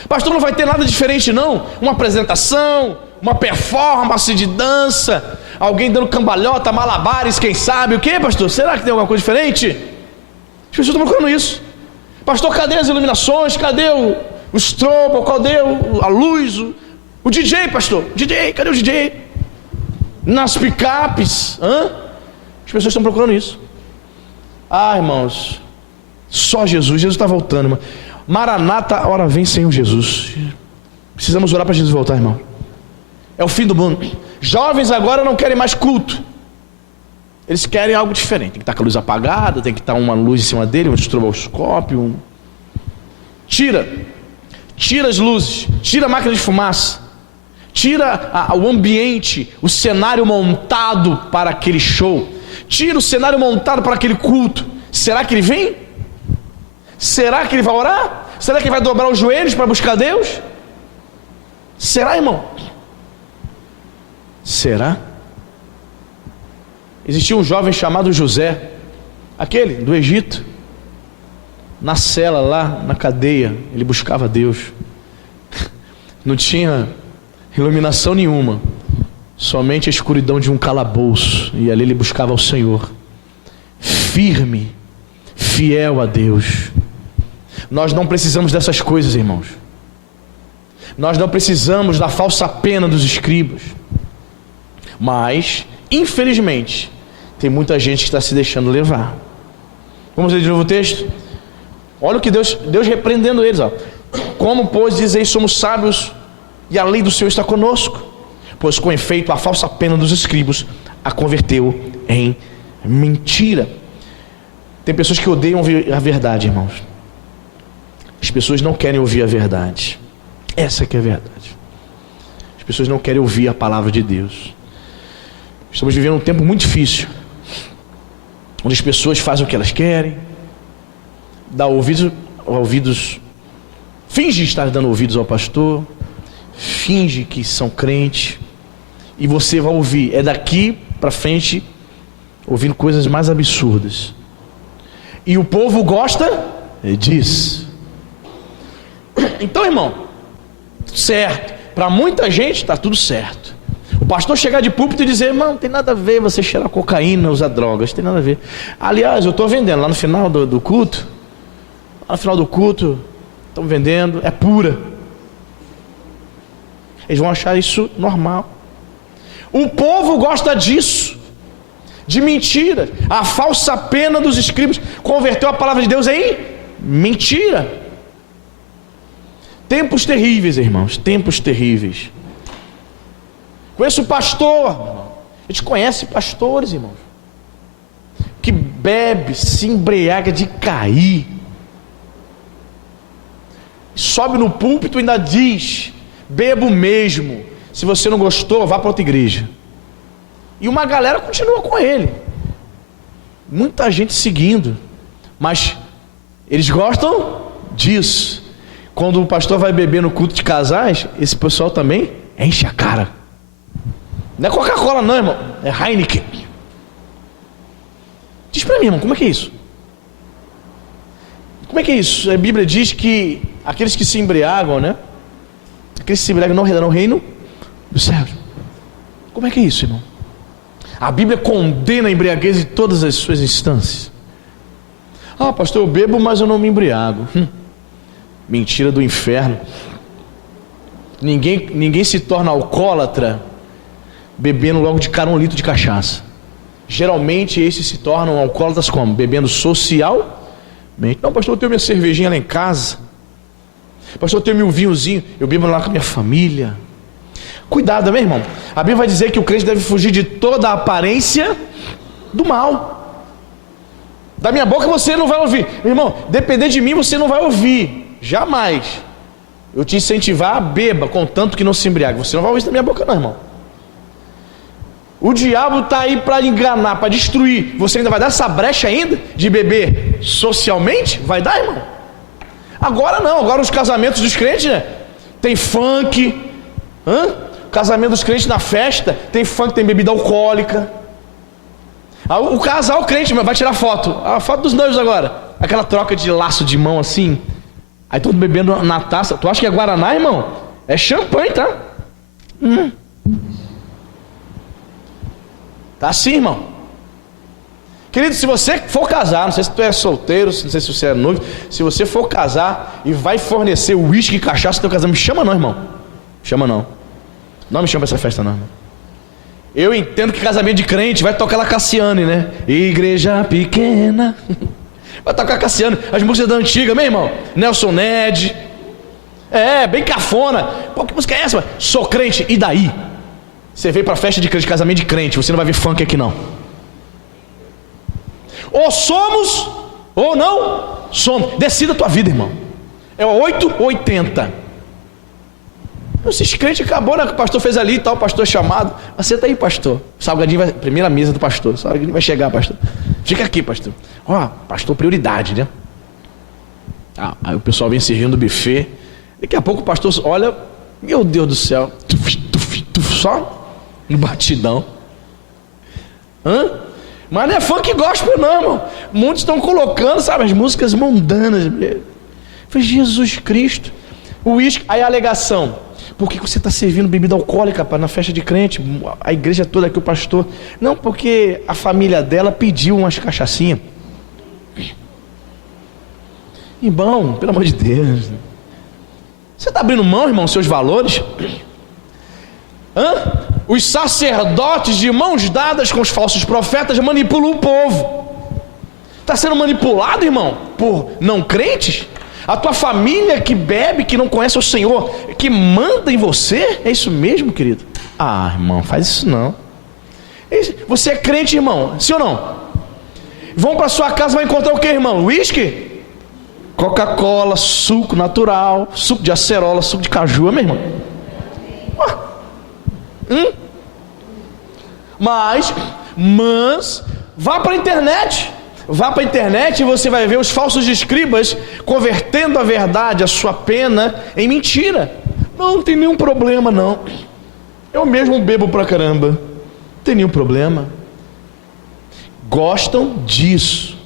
Pastor, não vai ter nada diferente não? Uma apresentação, uma performance de dança, alguém dando cambalhota, malabares, quem sabe o que, pastor? Será que tem alguma coisa diferente? As pessoas estão procurando isso. Pastor, cadê as iluminações? Cadê o strobo? Cadê a luz? O DJ, pastor? DJ, cadê o DJ? Nas picapes? As pessoas estão procurando isso. Irmãos, só Jesus está voltando, irmão. Maranata, hora vem, Senhor Jesus. Precisamos orar para Jesus voltar, irmão. É o fim do mundo. Jovens agora não querem mais culto. Eles querem algo diferente. Tem que estar com a luz apagada, tem que estar uma luz em cima dele, um estroboscópio. Tira as luzes, tira a máquina de fumaça, tira o ambiente, o cenário montado para aquele show. Tira o cenário montado para aquele culto. Será que ele vem? Será que ele vai orar? Será que ele vai dobrar os joelhos para buscar Deus? Será, irmão? Será? Existia um jovem chamado José, aquele do Egito, na cela lá, na cadeia, ele buscava Deus. Não tinha iluminação nenhuma, somente a escuridão de um calabouço, e ali ele buscava o Senhor, firme, fiel a Deus. Nós não precisamos dessas coisas, irmãos. Nós não precisamos da falsa pena dos escribas. Mas, infelizmente, tem muita gente que está se deixando levar. Vamos ler de novo o texto? Olha o que Deus repreendendo eles. Como, pois, dizeis, somos sábios, e a lei do Senhor está conosco? Pois com efeito a falsa pena dos escribas a converteu em mentira. Tem pessoas que odeiam ouvir a verdade, irmãos. As pessoas não querem ouvir a verdade. Essa que é a verdade. As pessoas não querem ouvir a palavra de Deus. Estamos vivendo um tempo muito difícil, onde as pessoas fazem o que elas querem, dá ouvidos, finge estar dando ouvidos ao pastor, finge que são crentes, e você vai ouvir, é daqui para frente, ouvindo coisas mais absurdas. E o povo gosta disso. Então, irmão, certo, para muita gente está tudo certo. O pastor chegar de púlpito e dizer, irmão, não tem nada a ver você cheirar cocaína, usar drogas, tem nada a ver. Aliás, eu estou vendendo lá no final do culto, lá no final do culto, estão vendendo, é pura. Eles vão achar isso normal. O povo gosta disso, de mentira. A falsa pena dos escribas converteu a palavra de Deus em mentira. Tempos terríveis, irmãos, tempos terríveis. Conheço pastor, a gente conhece pastores, irmãos, que bebe, se embriaga de cair, sobe no púlpito e ainda diz, bebo mesmo, se você não gostou, vá para outra igreja. E uma galera continua com ele. Muita gente seguindo. Mas eles gostam disso. Quando o pastor vai beber no culto de casais, esse pessoal também enche a cara. Não é Coca-Cola não, irmão. É Heineken. Diz pra mim, irmão, como é que é isso? Como é que é isso? A Bíblia diz que aqueles que se embriagam, né? Aqueles que se embriagam não herdarão o reino dos céus. Como é que é isso, irmão? A Bíblia condena a embriaguez em todas as suas instâncias. Ah, pastor, eu bebo, mas eu não me embriago. Mentira do inferno. Ninguém se torna alcoólatra bebendo logo de cara 1 litro de cachaça. Geralmente esses se tornam alcoólatras como? Bebendo socialmente. Não, pastor, eu tenho minha cervejinha lá em casa. Pastor, eu tenho meu vinhozinho, eu bebo lá com a minha família. Cuidado, meu irmão. A Bíblia vai dizer que o crente deve fugir de toda a aparência do mal. Da minha boca você não vai ouvir. Meu irmão, depender de mim você não vai ouvir. Jamais. Eu te incentivar a beba, contanto que não se embriague. Você não vai ouvir isso da minha boca não, irmão. O diabo está aí para enganar, para destruir. Você ainda vai dar essa brecha ainda de beber socialmente? Vai dar, irmão? Agora não, agora os casamentos dos crentes, né? Tem funk. Casamento dos crentes na festa, tem funk, tem bebida alcoólica. O casal crente vai tirar foto. A foto dos noivos agora. Aquela troca de laço de mão assim. Aí todo mundo bebendo na taça. Tu acha que é Guaraná, irmão? É champanhe, tá? Tá assim, irmão. Querido, se você for casar, não sei se tu é solteiro, não sei se você é noivo, se você for casar e vai fornecer uísque e cachaça no teu casamento, me chama não, irmão. Chama não. Não me chama pra essa festa não, irmão. Eu entendo que casamento de crente vai tocar lá Cassiane, né? Igreja pequena. Vai tocar Cassiane, as músicas da antiga, meu irmão. Nelson Ned. Bem cafona. Pô, que música é essa? Sou crente, e daí? Você veio pra festa de crente, casamento de crente, você não vai ver funk aqui não. Ou somos, ou não somos. Decida a tua vida, irmão. É 8 ou 80. Esses crentes acabou, né? Que o pastor fez ali e tal, o pastor chamado. Aceita aí, pastor. Salgadinho vai. Primeira mesa do pastor. Salgadinho vai chegar, pastor. Fica aqui, pastor. Pastor, prioridade, né? Aí o pessoal vem servindo o buffet. Daqui a pouco o pastor olha. Meu Deus do céu. Só no batidão. Mas não é funk gospel, não, irmão. Muitos estão colocando, sabe, as músicas mundanas. Foi Jesus Cristo. O uísque, aí a alegação. Por que você está servindo bebida alcoólica na festa de crente? A igreja toda aqui, o pastor. Não, porque a família dela pediu umas cachaçinhas. Irmão, pelo amor de Deus. Você está abrindo mão, irmão, seus valores? Os sacerdotes de mãos dadas com os falsos profetas manipulam o povo. Está sendo manipulado, irmão, por não crentes? A tua família que bebe, que não conhece o Senhor, que manda em você? É isso mesmo, querido? Irmão, faz isso não. Você é crente, irmão? Sim ou não? Vão para sua casa, vai encontrar o que, irmão? Uísque? Coca-Cola, suco natural, suco de acerola, suco de caju, meu irmão. Mas vá para a internet. Vá para a internet e você vai ver os falsos escribas convertendo a verdade, a sua pena, em mentira. Não tem nenhum problema não. Eu mesmo bebo pra caramba. Não tem nenhum problema. Gostam disso.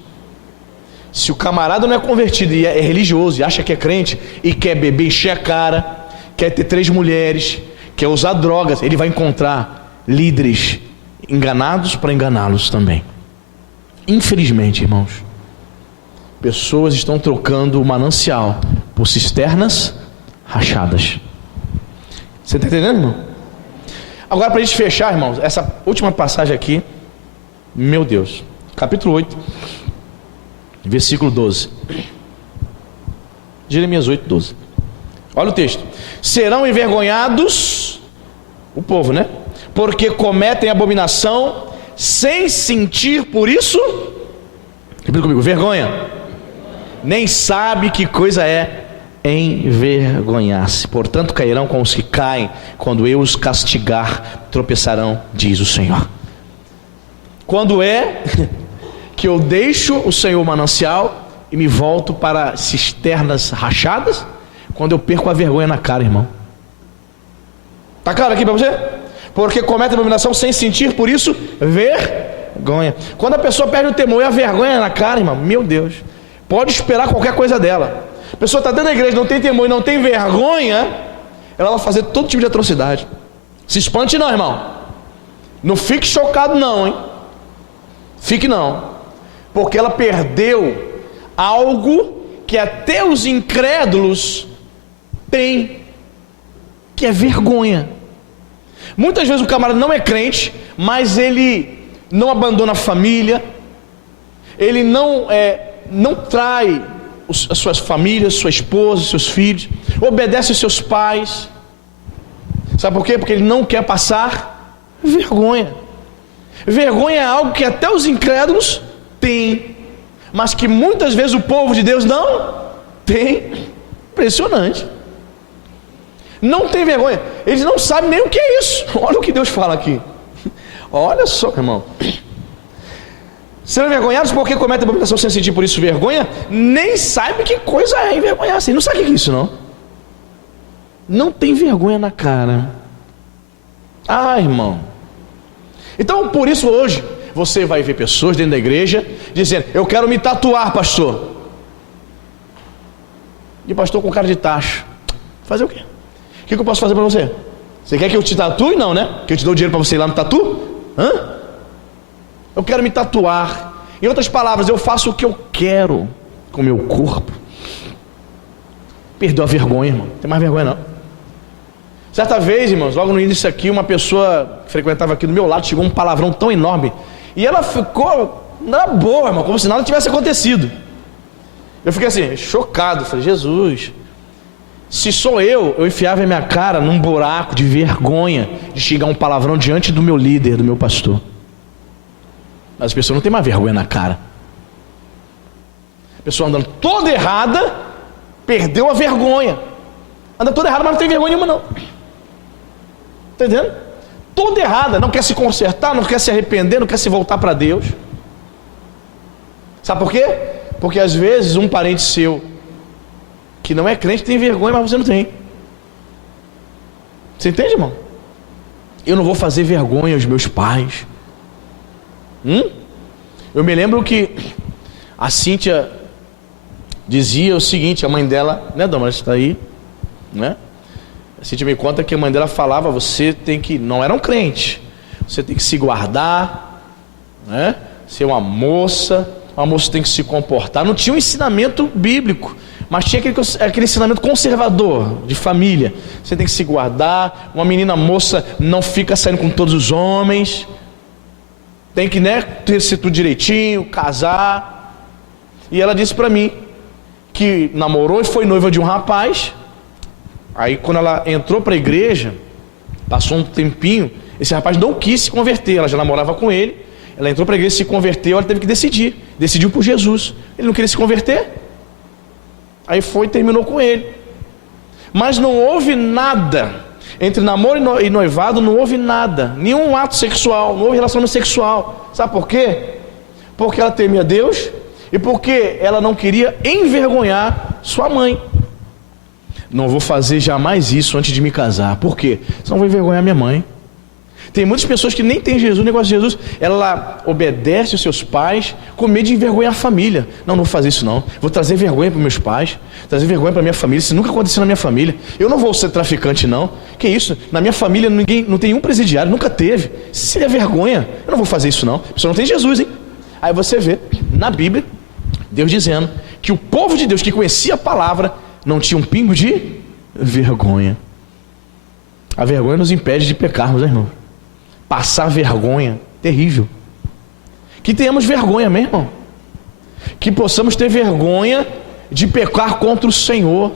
Se o camarada não é convertido e é religioso e acha que é crente e quer beber, encher a cara, quer ter 3 mulheres, quer usar drogas, ele vai encontrar líderes enganados para enganá-los também. Infelizmente, irmãos, pessoas estão trocando o manancial por cisternas rachadas. Você está entendendo, irmão? Agora, para a gente fechar, irmãos, essa última passagem aqui, meu Deus, capítulo 8, versículo 12. Jeremias 8, 12. Olha o texto. Serão envergonhados, o povo, né? Porque cometem abominação sem sentir por isso, repita comigo, vergonha. Nem sabe que coisa é envergonhar-se. Portanto cairão com os que caem, quando eu os castigar, tropeçarão, diz o Senhor. Quando é que eu deixo o Senhor manancial e me volto para cisternas rachadas? Quando eu perco a vergonha na cara, irmão. Tá claro aqui para você? Porque comete abominação sem sentir, por isso, vergonha. Quando a pessoa perde o temor e a vergonha na cara, irmão, meu Deus, pode esperar qualquer coisa dela. A pessoa está dentro da igreja, não tem temor e não tem vergonha, ela vai fazer todo tipo de atrocidade. Se espante não, irmão. Não fique chocado não, hein? Fique não. Porque ela perdeu algo que até os incrédulos têm, que é vergonha. Muitas vezes o camarada não é crente, mas ele não abandona a família, ele não trai as suas famílias, sua esposa, seus filhos, obedece aos seus pais. Sabe por quê? Porque ele não quer passar vergonha. Vergonha é algo que até os incrédulos têm, mas que muitas vezes o povo de Deus não tem. Impressionante. Não tem vergonha. Eles não sabem nem o que é isso. Olha o que Deus fala aqui. Olha só, irmão. Serão envergonhados porque cometem abominação sem sentir por isso vergonha? Nem sabe que coisa é envergonhar-se. Não sabe o que é isso, não. Não tem vergonha na cara. Ah, irmão. Então, por isso hoje, você vai ver pessoas dentro da igreja dizendo: eu quero me tatuar, pastor. E pastor com cara de tacho. Fazer o quê? O que eu posso fazer para você? Você quer que eu te tatue? Não, né? Que eu te dou dinheiro para você ir lá no tatu? Hã? Eu quero me tatuar. Em outras palavras, eu faço o que eu quero com o meu corpo. Perdeu a vergonha, irmão. Não tem mais vergonha não. Certa vez, irmãos, logo no início aqui, uma pessoa que frequentava aqui do meu lado, chegou um palavrão tão enorme, e ela ficou na boa, irmão, como se nada tivesse acontecido. Eu fiquei assim, chocado. Falei: Jesus, se sou eu enfiava a minha cara num buraco de vergonha de xingar um palavrão diante do meu líder, do meu pastor. Mas a pessoa não tem mais vergonha na cara. A pessoa andando toda errada, perdeu a vergonha. Anda toda errada, mas não tem vergonha nenhuma não. Está entendendo? Toda errada, não quer se consertar, não quer se arrepender, não quer se voltar para Deus. Sabe por quê? Porque às vezes um parente seu que não é crente tem vergonha, mas você não tem. Você entende, irmão? Eu não vou fazer vergonha aos meus pais. Eu me lembro que a Cíntia dizia o seguinte, a mãe dela, né, Dona, está aí, né? A Cíntia me conta que a mãe dela falava: você tem que, não era um crente, você tem que se guardar, né? Ser uma moça tem que se comportar. Não tinha um ensinamento bíblico, mas tinha aquele ensinamento conservador de família. Você tem que se guardar, uma menina moça não fica saindo com todos os homens, tem que, né, ter tudo direitinho, casar. E ela disse para mim que namorou e foi noiva de um rapaz. Aí quando ela entrou para a igreja, passou um tempinho, esse rapaz não quis se converter. Ela já namorava com ele, ela entrou para a igreja, se converteu, ela teve que decidiu por Jesus. Ele não queria se converter, aí foi e terminou com ele. Mas não houve nada entre namoro e noivado, não houve nada, nenhum ato sexual, não houve relacionamento sexual. Sabe por quê? Porque ela temia Deus e porque ela não queria envergonhar sua mãe. Não vou fazer jamais isso antes de me casar. Por quê? Senão vou envergonhar minha mãe. Tem muitas pessoas que nem têm Jesus, o negócio de Jesus, ela obedece aos seus pais com medo de envergonhar a família. Não vou fazer isso não. Vou trazer vergonha para meus pais, trazer vergonha para minha família. Isso nunca aconteceu na minha família. Eu não vou ser traficante não. Que isso? Na minha família não tem um presidiário, nunca teve. Isso seria vergonha. Eu não vou fazer isso não. A pessoa não tem Jesus, hein? Aí você vê na Bíblia Deus dizendo que o povo de Deus que conhecia a palavra não tinha um pingo de vergonha. A vergonha nos impede de pecarmos, né, irmão? Passar vergonha, terrível. Que tenhamos vergonha, meu irmão. Que possamos ter vergonha de pecar contra o Senhor.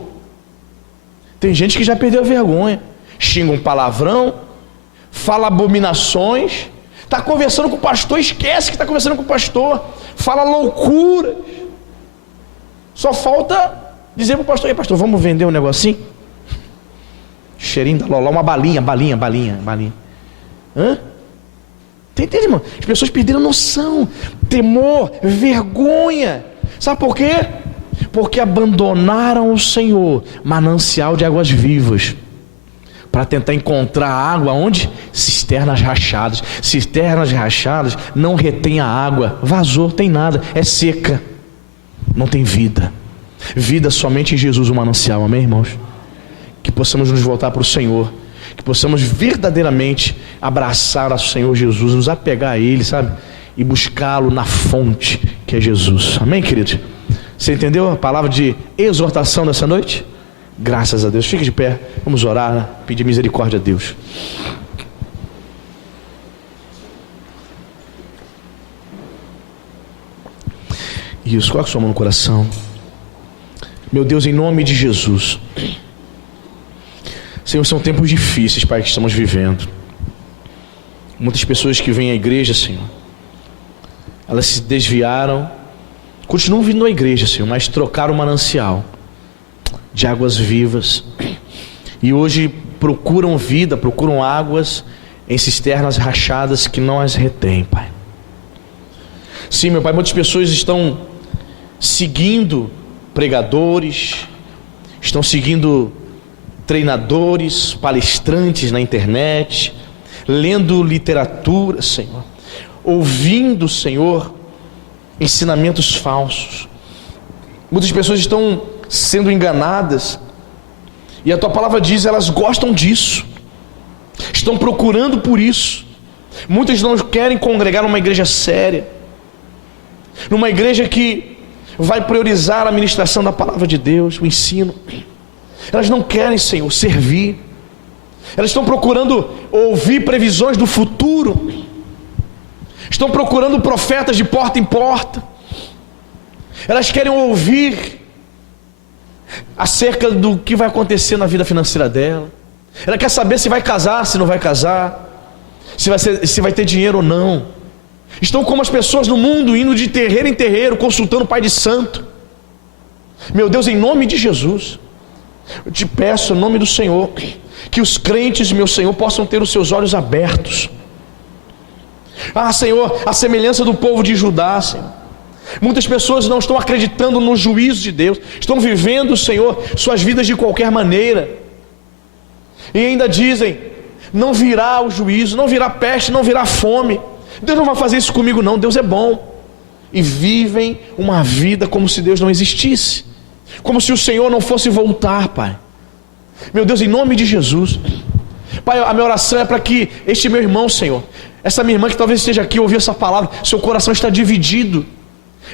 Tem gente que já perdeu a vergonha. Xinga um palavrão, fala abominações, está conversando com o pastor, esquece que está conversando com o pastor, fala loucura. Só falta dizer para o pastor: ei, pastor, vamos vender um negocinho? Cheirinho da loló, uma balinha. Hã? Entende, irmão? As pessoas perderam noção, temor, vergonha. Sabe por quê? Porque abandonaram o Senhor, manancial de águas vivas, para tentar encontrar água onde? Cisternas rachadas. Cisternas rachadas não retém a água, vazou, tem nada, é seca, não tem vida. Vida somente em Jesus, o manancial, amém, irmãos? Que possamos nos voltar para o Senhor, que possamos verdadeiramente abraçar o Senhor Jesus, nos apegar a Ele, sabe? E buscá-lo na fonte que é Jesus, amém, querido? Você entendeu a palavra de exortação dessa noite? Graças a Deus. Fique de pé, vamos orar, né? Pedir misericórdia a Deus. Isso, coloque sua mão no coração. Meu Deus, em nome de Jesus, Senhor, são tempos difíceis, Pai, que estamos vivendo. Muitas pessoas que vêm à igreja, Senhor, elas se desviaram, continuam vindo à igreja, Senhor, mas trocaram o manancial de águas vivas, e hoje procuram vida, procuram águas em cisternas rachadas que não as retêm, Pai. Sim, meu Pai, muitas pessoas estão seguindo pregadores, estão seguindo treinadores, palestrantes na internet, lendo literatura, Senhor, ouvindo, Senhor, ensinamentos falsos. Muitas pessoas estão sendo enganadas, e a Tua palavra diz, elas gostam disso, estão procurando por isso. Muitas não querem congregar numa igreja séria, numa igreja que vai priorizar a ministração da palavra de Deus, o ensino. Elas não querem, Senhor, servir. Elas estão procurando ouvir previsões do futuro, estão procurando profetas de porta em porta. Elas querem ouvir acerca do que vai acontecer na vida financeira dela. Ela quer saber se vai casar, se não vai casar, se vai ter dinheiro ou não. Estão como as pessoas no mundo, indo de terreiro em terreiro, consultando o Pai de Santo. Meu Deus, em nome de Jesus, eu te peço, em nome do Senhor, que os crentes, meu Senhor, possam ter os seus olhos abertos. Ah, Senhor, a semelhança do povo de Judá, Senhor, muitas pessoas não estão acreditando no juízo de Deus, estão vivendo, Senhor, suas vidas de qualquer maneira, e ainda dizem, não virá o juízo, não virá peste, não virá fome, Deus não vai fazer isso comigo não, Deus é bom. E vivem uma vida como se Deus não existisse, como se o Senhor não fosse voltar, Pai. Meu Deus, em nome de Jesus, Pai, a minha oração é para que este meu irmão, Senhor, essa minha irmã que talvez esteja aqui, ouviu essa palavra, seu coração está dividido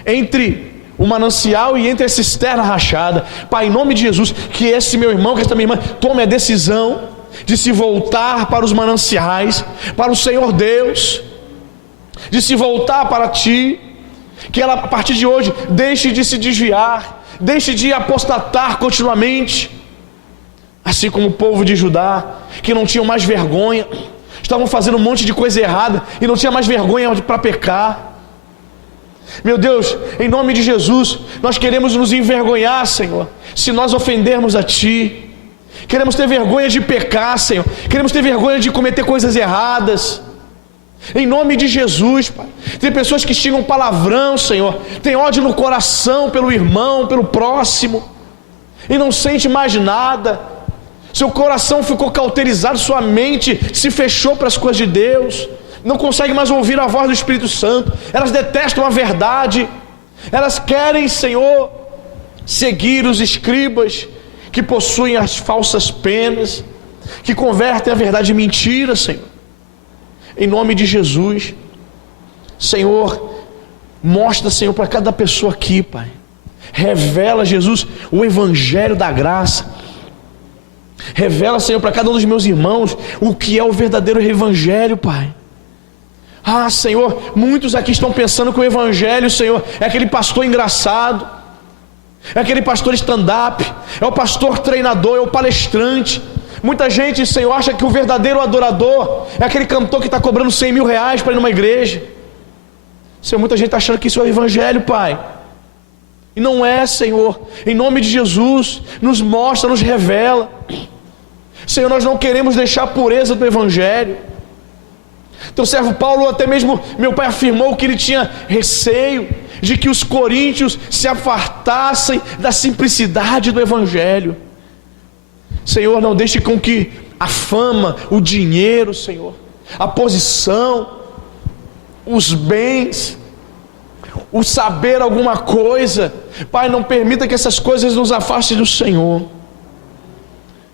entre o manancial e entre a cisterna rachada. Pai, em nome de Jesus, que esse meu irmão, que essa minha irmã tome a decisão de se voltar para os mananciais, para o Senhor Deus, de se voltar para Ti, que ela a partir de hoje deixe de se desviar, deixe de apostatar continuamente, assim como o povo de Judá, que não tinham mais vergonha, estavam fazendo um monte de coisa errada e não tinha mais vergonha para pecar. Meu Deus, em nome de Jesus, nós queremos nos envergonhar, Senhor, se nós ofendermos a Ti. Queremos ter vergonha de pecar, Senhor, queremos ter vergonha de cometer coisas erradas, em nome de Jesus, Pai. Tem pessoas que xingam palavrão, Senhor, tem ódio no coração pelo irmão, pelo próximo, e não sente mais nada. Seu coração ficou cauterizado, sua mente se fechou para as coisas de Deus, não consegue mais ouvir a voz do Espírito Santo. Elas detestam a verdade, elas querem, Senhor, seguir os escribas que possuem as falsas penas, que convertem a verdade em mentira, Senhor. Em nome de Jesus, Senhor, mostra, Senhor, para cada pessoa aqui, Pai, revela, Jesus, o evangelho da graça. Revela, Senhor, para cada um dos meus irmãos o que é o verdadeiro evangelho, Pai. Ah, Senhor, muitos aqui estão pensando que o evangelho, Senhor, é aquele pastor engraçado, é aquele pastor stand-up, é o pastor treinador, é o palestrante. Muita gente, Senhor, acha que o verdadeiro adorador é aquele cantor que está cobrando 100 mil reais para ir numa igreja. Senhor, muita gente está achando que isso é o evangelho, Pai, e não é, Senhor. Em nome de Jesus, nos mostra, nos revela. Senhor, nós não queremos deixar a pureza do evangelho. Teu servo Paulo, até mesmo meu pai, afirmou que ele tinha receio de que os coríntios se afastassem da simplicidade do evangelho. Senhor, não deixe com que a fama, o dinheiro, Senhor, a posição, os bens, o saber alguma coisa, Pai, não permita que essas coisas nos afastem do Senhor.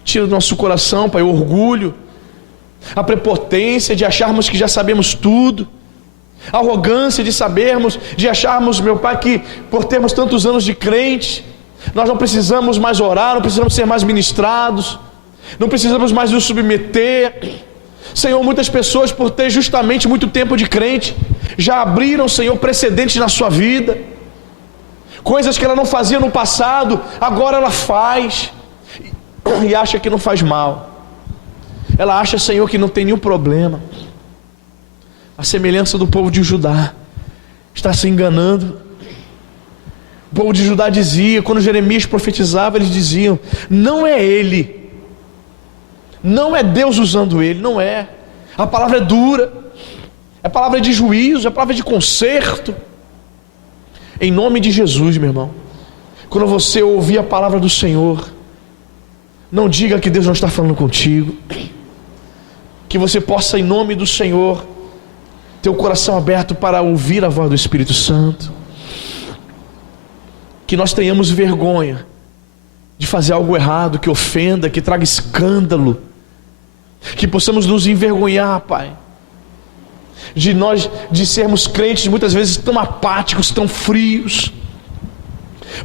Tira do nosso coração, Pai, o orgulho, a prepotência de acharmos que já sabemos tudo, a arrogância de sabermos, de acharmos, meu Pai, que por termos tantos anos de crente, nós não precisamos mais orar, não precisamos ser mais ministrados, não precisamos mais nos submeter. Senhor, muitas pessoas, por ter justamente muito tempo de crente, já abriram, Senhor, precedentes na sua vida, coisas que ela não fazia no passado, agora ela faz, e acha que não faz mal. Ela acha, Senhor, que não tem nenhum problema. A semelhança do povo de Judá, está se enganando. O povo de Judá dizia, quando Jeremias profetizava, eles diziam: não é ele, não é Deus usando ele, não é. A palavra é dura, é palavra de juízo, é palavra de conserto. Em nome de Jesus, meu irmão, quando você ouvir a palavra do Senhor, não diga que Deus não está falando contigo. Que você possa, em nome do Senhor, ter o coração aberto para ouvir a voz do Espírito Santo. Que nós tenhamos vergonha de fazer algo errado, que ofenda, que traga escândalo. Que possamos nos envergonhar, Pai, de sermos crentes muitas vezes tão apáticos, tão frios.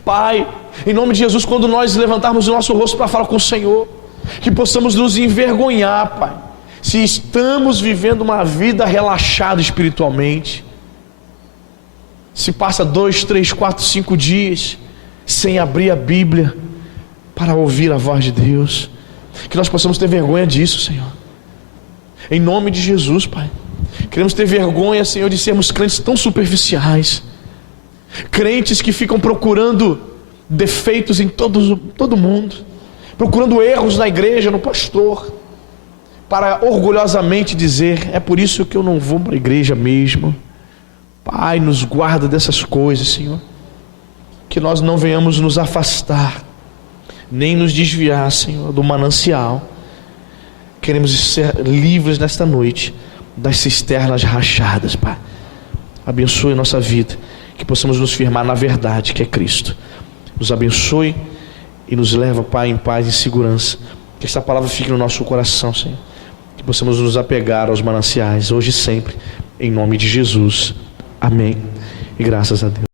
Pai, em nome de Jesus, quando nós levantarmos o nosso rosto para falar com o Senhor, que possamos nos envergonhar, Pai, se estamos vivendo uma vida relaxada espiritualmente, se passa 2, 3, 4, 5 dias sem abrir a Bíblia para ouvir a voz de Deus, que nós possamos ter vergonha disso, Senhor, em nome de Jesus, Pai. Queremos ter vergonha, Senhor, de sermos crentes tão superficiais, crentes que ficam procurando defeitos em todo mundo, procurando erros na igreja, no pastor, para orgulhosamente dizer: é por isso que eu não vou para a igreja mesmo. Pai, nos guarda dessas coisas, Senhor, que nós não venhamos nos afastar, nem nos desviar, Senhor, do manancial. Queremos ser livres nesta noite das cisternas rachadas, Pai. Abençoe a nossa vida, que possamos nos firmar na verdade que é Cristo. Nos abençoe e nos leva, Pai, em paz e segurança. Que esta palavra fique no nosso coração, Senhor, que possamos nos apegar aos mananciais hoje e sempre, em nome de Jesus. Amém e graças a Deus.